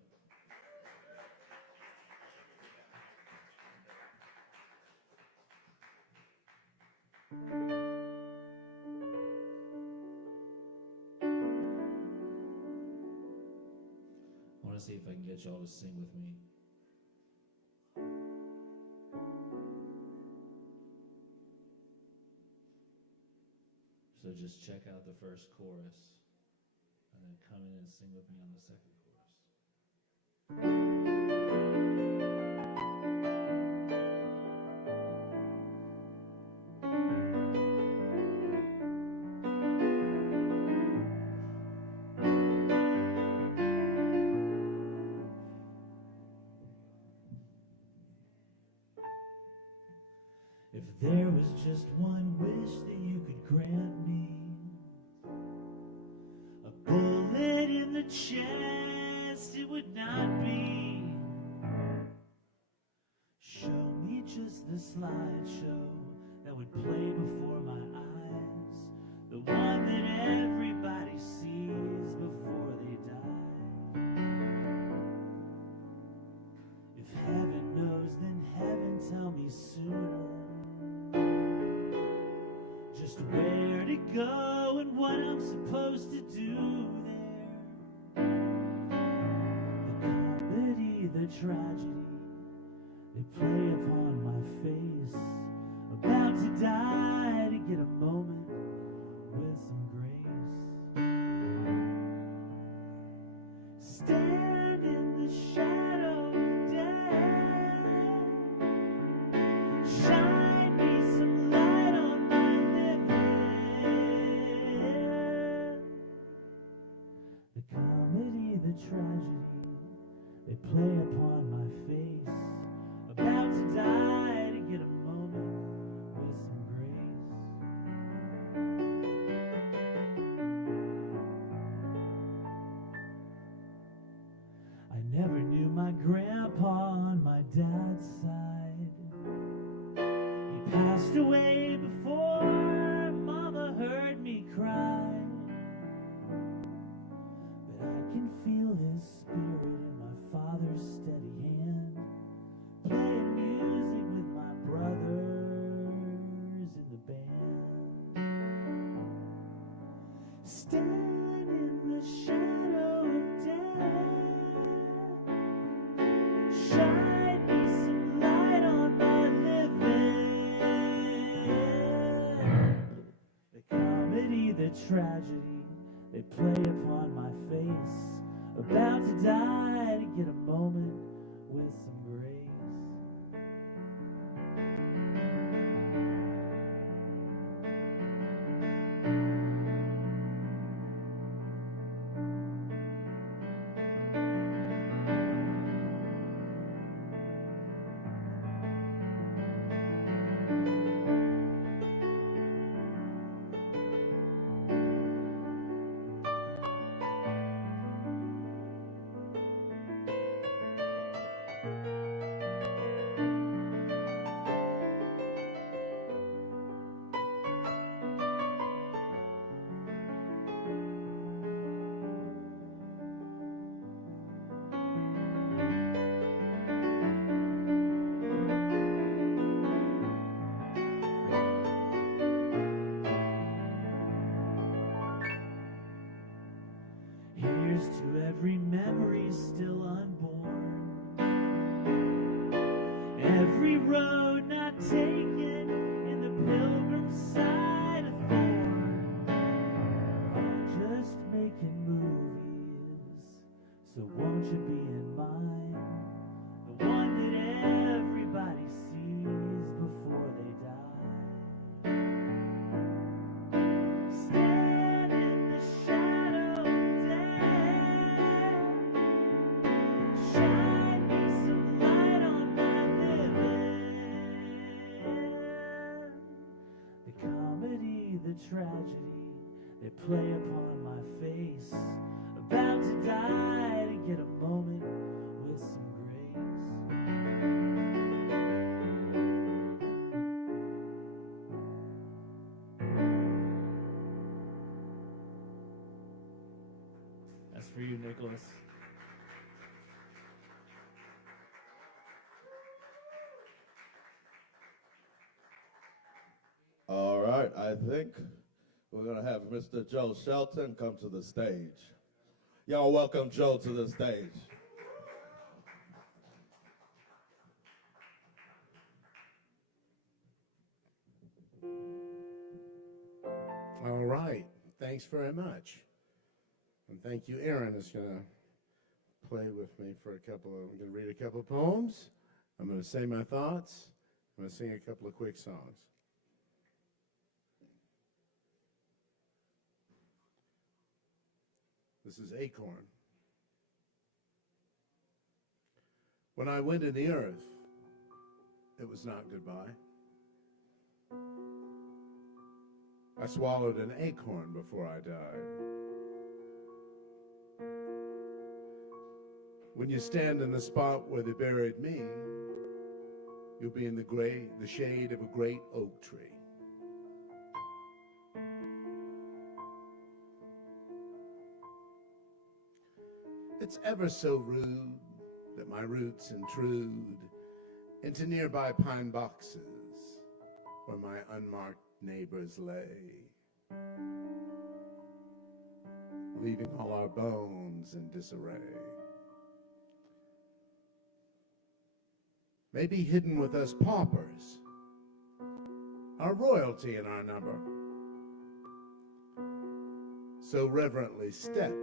I want to see if I can get y'all to sing with me. So just check out the first chorus and then come in and sing with me on the second chorus. If there was just one wish that you could grant me, a bullet in the chest, it would not be. Show me just the slideshow that would play before my eyes, the one that everybody sees before they die. If heaven knows, then heaven tell me sooner just where to go and what I'm supposed to do there. The comedy, the tragedy, they play upon my face. About to die to get a moment with some grace. Stand in the shadow of death. Shine me some light on my living. The comedy, the tragedy, they play upon my face. About to die to get a moment with some grace. I never knew my grandpa on my dad's side. He passed away before Mama heard me cry. But I can feel his spirit in my father's steady hand, playing music with my brothers in the band. Stand in the shadow of death. Shine me some light on my living. The comedy, the tragedy, they play upon my face. About to die to get a moment with some grace. taken in the pilgrim's side of thorn, or just making movies. So won't you be in mine, the one that everybody sees before they die? Stand in the shadow of death, shine me some light on my living. The comedy, the tragedy, they play upon my face. About to die to get a moment with some grace. That's for you, Nicholas. All right, I think we're going to have Mr. Joe Shelton come to the stage. Y'all welcome Joe to the stage. All right. Thanks very much. And thank you. Aaron is going to play with me for I'm going to read a couple of poems. I'm going to say my thoughts. I'm going to sing a couple of quick songs. This is Acorn. When I went in the earth, it was not goodbye. I swallowed an acorn before I died. When you stand in the spot where they buried me, you'll be in the shade of a great oak tree. It's ever so rude that my roots intrude into nearby pine boxes where my unmarked neighbors lay, leaving all our bones in disarray. Maybe hidden with us paupers, our royalty in our number. So reverently step,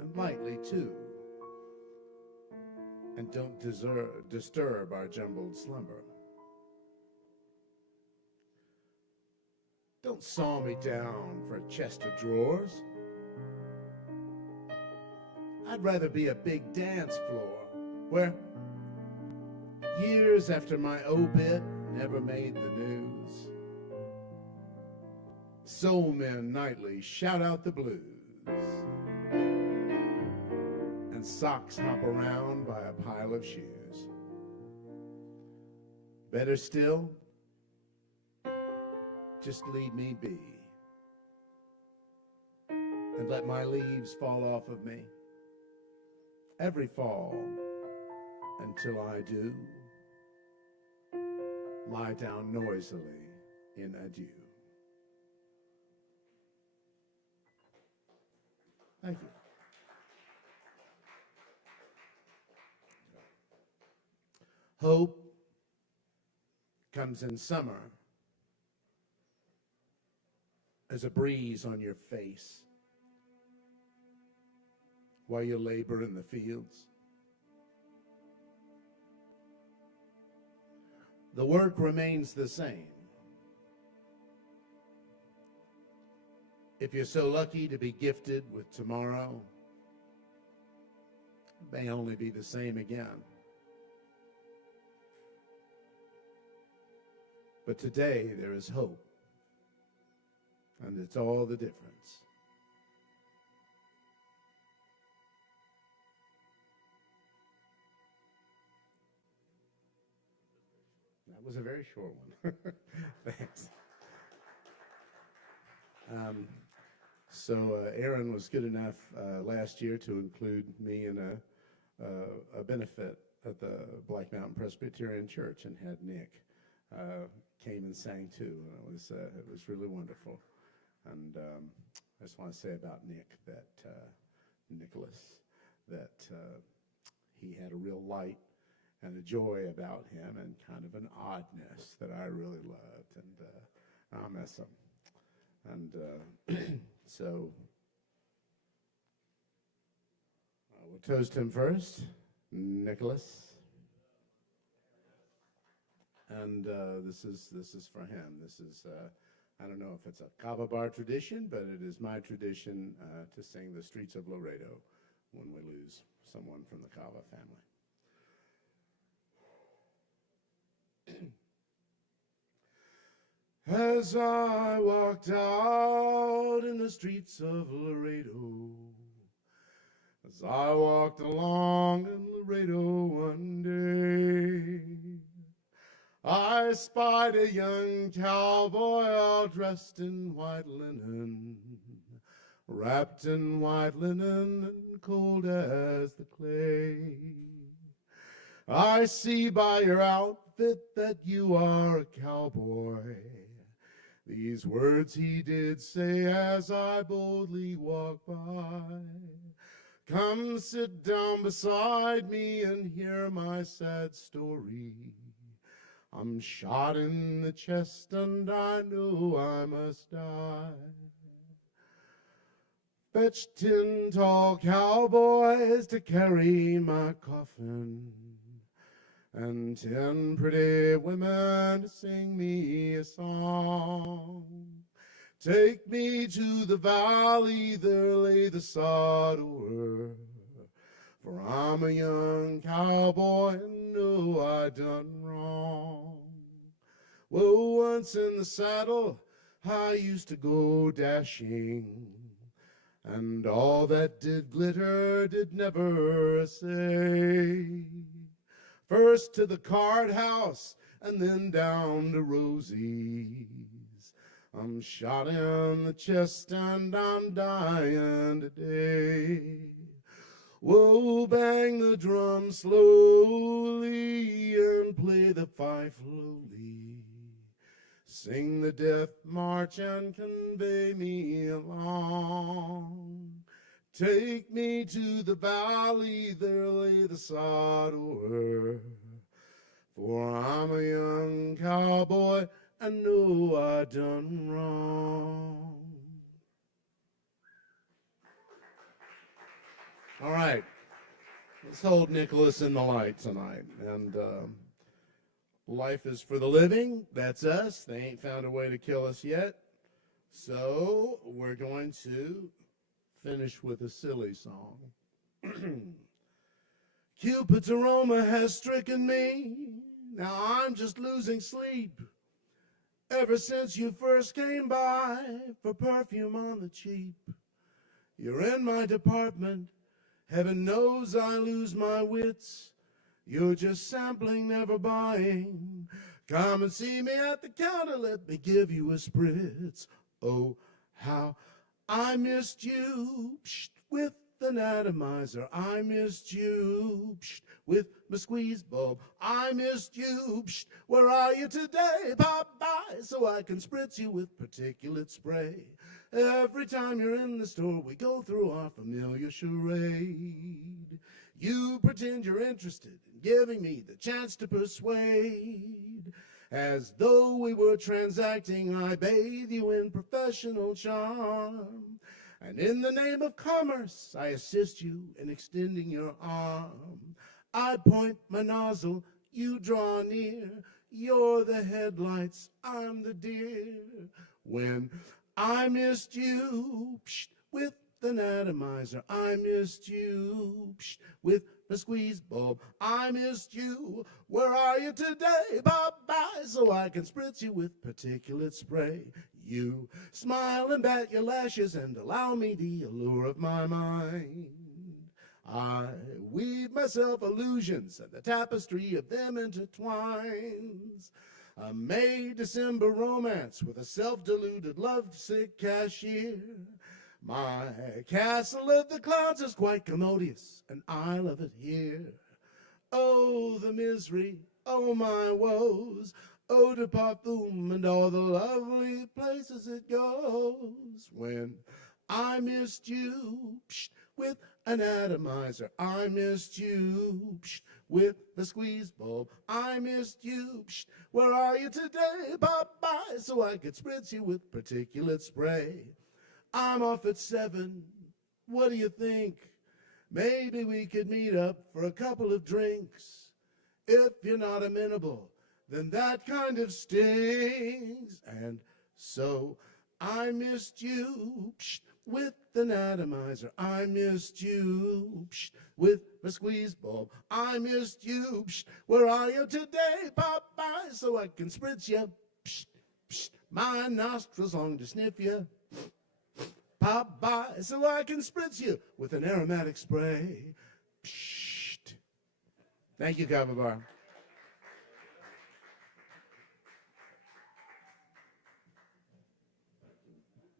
and lightly too, and don't disturb our jumbled slumber. Don't saw me down for a chest of drawers. I'd rather be a big dance floor where years after my obit never made the news, soul men nightly shout out the blues, and socks hop around by a pile of shoes. Better still, just leave me be and let my leaves fall off of me every fall until I do lie down noisily in adieu. Thank you. Hope comes in summer as a breeze on your face while you labor in the fields. The work remains the same. If you're so lucky to be gifted with tomorrow, it may only be the same again. But today there is hope, and it's all the difference. That was a very short one. Thanks. So Aaron was good enough last year to include me in a benefit at the Black Mountain Presbyterian Church, and had Nick came and sang too. And it was really wonderful. And I just want to say about Nick that Nicholas, that he had a real light and a joy about him and kind of an oddness that I really loved, and I'll miss him. And so we'll toast him first, Nicholas. And this is for him. This is I don't know if it's a Kava bar tradition, but it is my tradition to sing "The Streets of Laredo" when we lose someone from the Kava family. As I walked out in the streets of Laredo, as I walked along in Laredo one day, I spied a young cowboy all dressed in white linen, wrapped in white linen and cold as the clay. I see by your outfit that you are a cowboy. These words he did say as I boldly walked by. Come sit down beside me and hear my sad story. I'm shot in the chest and I know I must die. Fetch 10 tall cowboys to carry my coffin, and 10 pretty women to sing me a song. Take me to the valley, there lay the sod o'er, for I'm a young cowboy and know I done wrong. Well, once in the saddle, I used to go dashing, and all that did glitter did never say. First to the card house, and then down to Rosie's. I'm shot in the chest and I'm dying today. Whoa, bang the drum slowly and play the fife lowly. Sing the death march and convey me along. Take me to the valley, there lay the sod o'er. For I'm a young cowboy and know I done wrong. All right, let's hold Nicholas in the light tonight. And life is for the living. That's us. They ain't found a way to kill us yet. So we're going to finish with a silly song. Cupid's aroma has stricken me. Now I'm just losing sleep. Ever since you first came by for perfume on the cheap. You're in my department. Heaven knows I lose my wits. You're just sampling, never buying. Come and see me at the counter. Let me give you a spritz. Oh, how I missed you. Psst, with an atomizer. I missed you. Psst, with my squeeze bulb. I missed you. Psst, where are you today? Pop by so I can spritz you with particulate spray. Every time you're in the store, we go through our familiar charade. You pretend you're interested in giving me the chance to persuade. As though we were transacting, I bathe you in professional charm. And in the name of commerce, I assist you in extending your arm. I point my nozzle, you draw near. You're the headlights, I'm the deer. When I missed you, psht, with an atomizer. I missed you, psht, with a squeeze bulb. I missed you. Where are you today? Bye-bye, so I can spritz you with particulate spray. You smile and bat your lashes and allow me the allure of my mind. I weave myself illusions and the tapestry of them intertwines. A May-December romance with a self-deluded lovesick cashier. My castle of the clouds is quite commodious, and I love it here. Oh, the misery, oh, my woes, eau de parfum and all the lovely places it goes. When I missed you, psht, with an atomizer, I missed you, psht, with the squeeze bulb. I missed you. Psh, where are you today? Bye-bye, so I could spritz you with particulate spray. I'm off at 7. What do you think? Maybe we could meet up for a couple of drinks. If you're not amenable, then that kind of stings. And so I missed you. Psh, with an atomizer. I missed you. Psh, with a squeeze bulb. I missed you. Psh, where are you today? Bye-bye, so I can spritz you. Psh, psh, my nostrils long to sniff you. Bye-bye, so I can spritz you with an aromatic spray. Psh. Thank you, Kava Bar.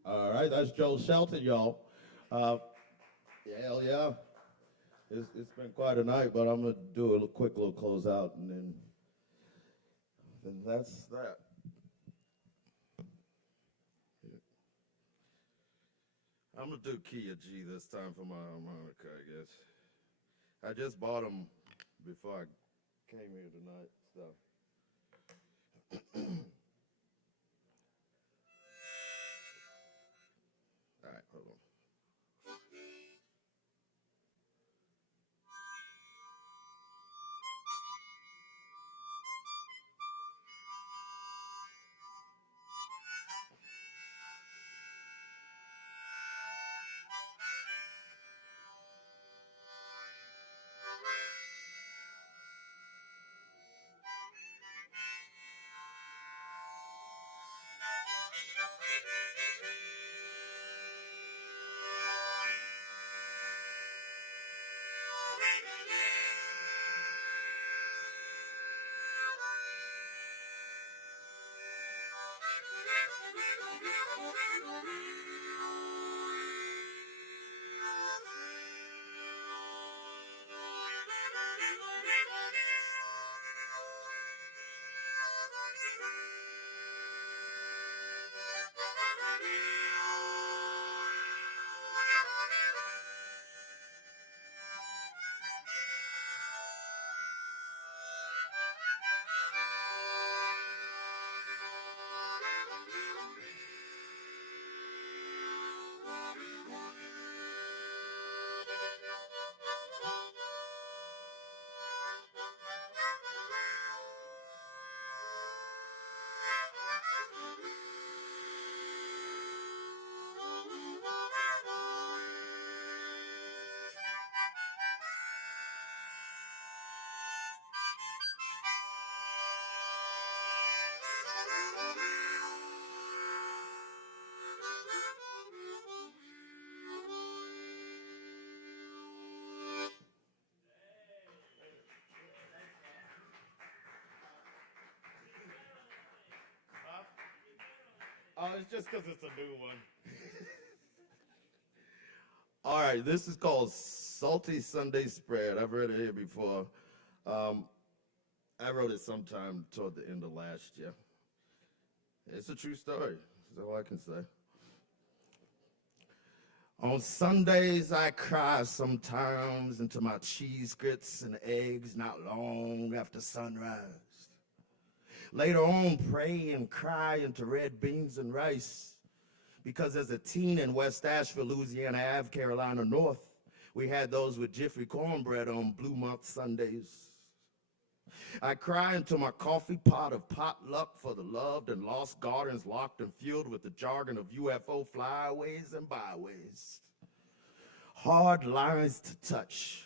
All right, that's Joe Shelton, y'all. Hell yeah. It's been quite a night, but I'm going to do a quick little closeout, and then that's that. I'm going to do key of G this time for my harmonica, I guess. I just bought them before I came here tonight, so. All right, hold on. Oh, it's just because it's a new one. All right, this is called Salty Sunday Spread. I've read it here before. I wrote it sometime toward the end of last year. It's a true story. That's all I can say. On Sundays, I cry sometimes into my cheese grits and eggs not long after sunrise. Later on, pray and cry into red beans and rice. Because as a teen in West Asheville, Louisiana Ave, Carolina North, we had those with Jiffy cornbread on Blue Month Sundays. I cry into my coffee pot of potluck for the loved and lost gardens locked and filled with the jargon of UFO flyaways and byways. Hard lines to touch,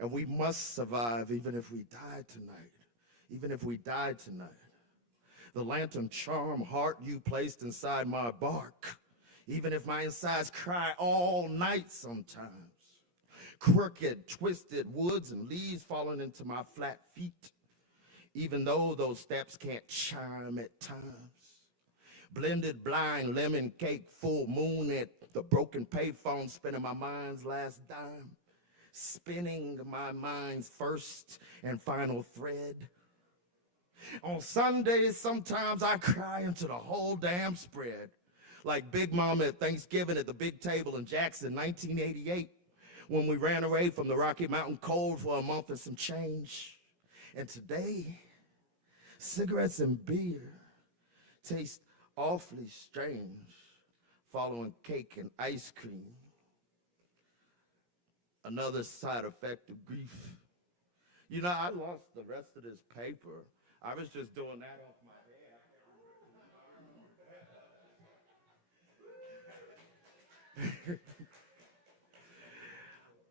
and we must survive even if we die tonight. Even if we die tonight. The lantern charm heart you placed inside my bark, even if my insides cry all night sometimes. Crooked, twisted woods and leaves falling into my flat feet, even though those steps can't chime at times. Blended blind lemon cake, full moon at the broken payphone, spinning my mind's last dime, spinning my mind's first and final thread. On Sundays, sometimes I cry into the whole damn spread, like Big Mama at Thanksgiving at the big table in Jackson, 1988, when we ran away from the Rocky Mountain cold for a month and some change. And today, cigarettes and beer taste awfully strange, following cake and ice cream. Another side effect of grief. You know, I lost the rest of this paper. I was just doing that off my head.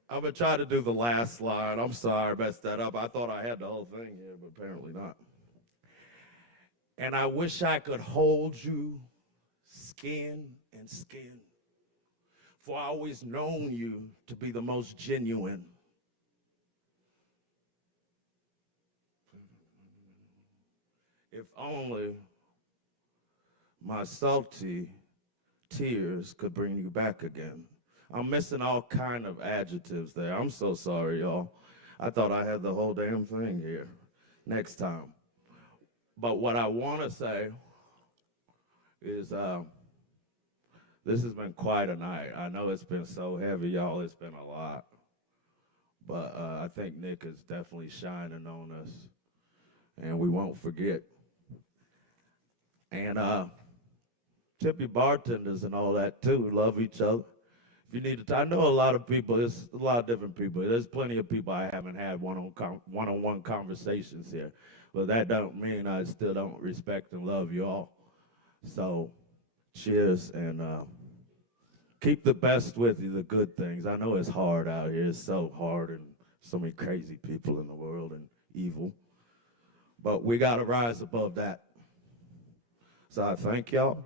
I'm going to try to do the last slide. I'm sorry, I messed that up. I thought I had the whole thing here, but apparently not. And I wish I could hold you skin and skin, for I always known you to be the most genuine. If only my salty tears could bring you back again. I'm missing all kind of adjectives there. I'm so sorry, y'all. I thought I had the whole damn thing here. Next time. But what I want to say is this has been quite a night. I know it's been so heavy, y'all. It's been a lot. But I think Nick is definitely shining on us. And we won't forget. And tip your bartenders and all that, too. Love each other. If you need to, I know a lot of people, there's a lot of different people. There's plenty of people I haven't had one-on-one conversations here. But that don't mean I still don't respect and love you all. So, cheers, and keep the best with you, the good things. I know it's hard out here. It's so hard, and so many crazy people in the world and evil. But we got to rise above that. So I thank y'all.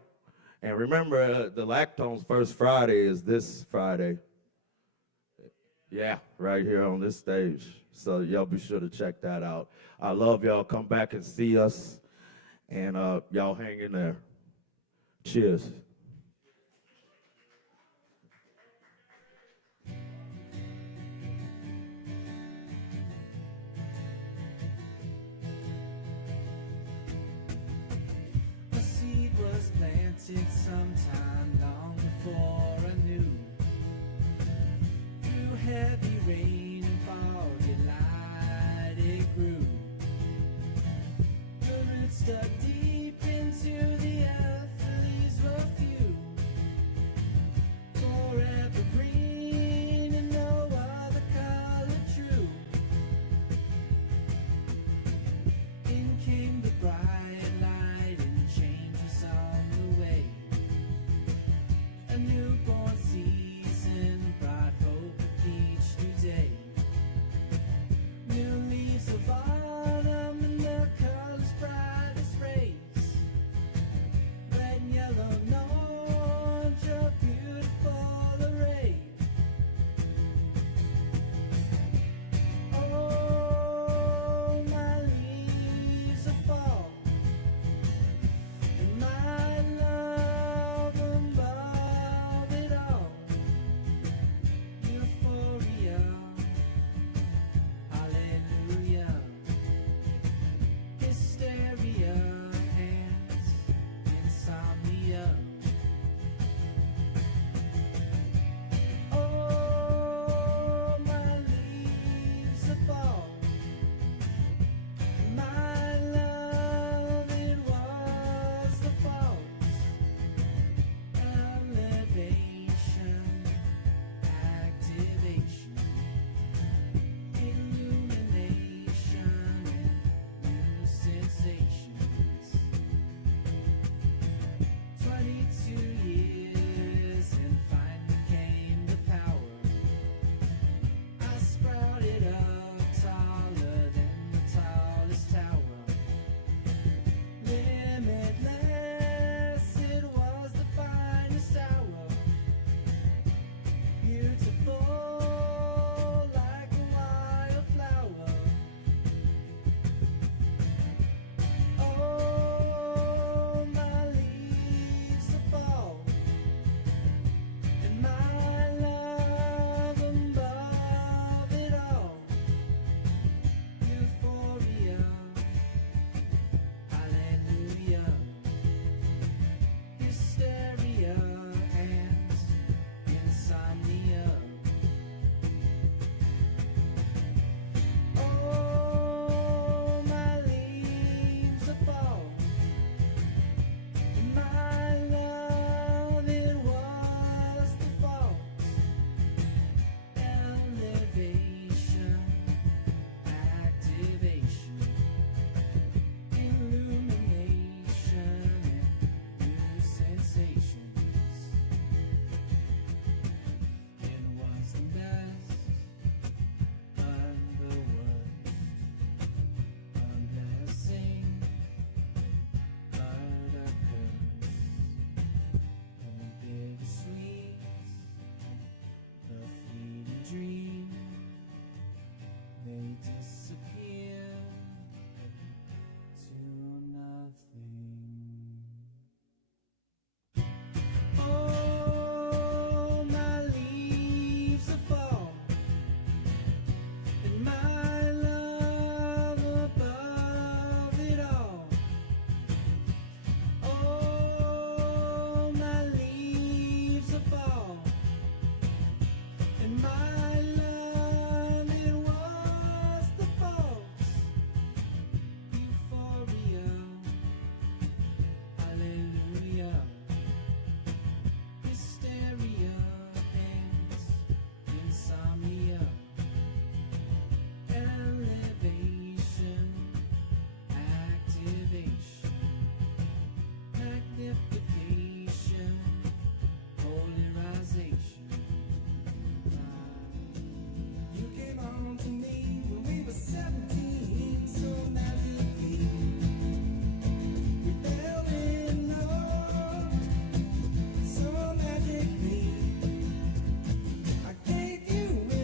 And remember, the Lactone's first Friday is this Friday. Yeah, right here on this stage. So y'all be sure to check that out. I love y'all. Come back and see us. And y'all hang in there. Cheers. A seed was planted sometime long before I knew. Through heavy rain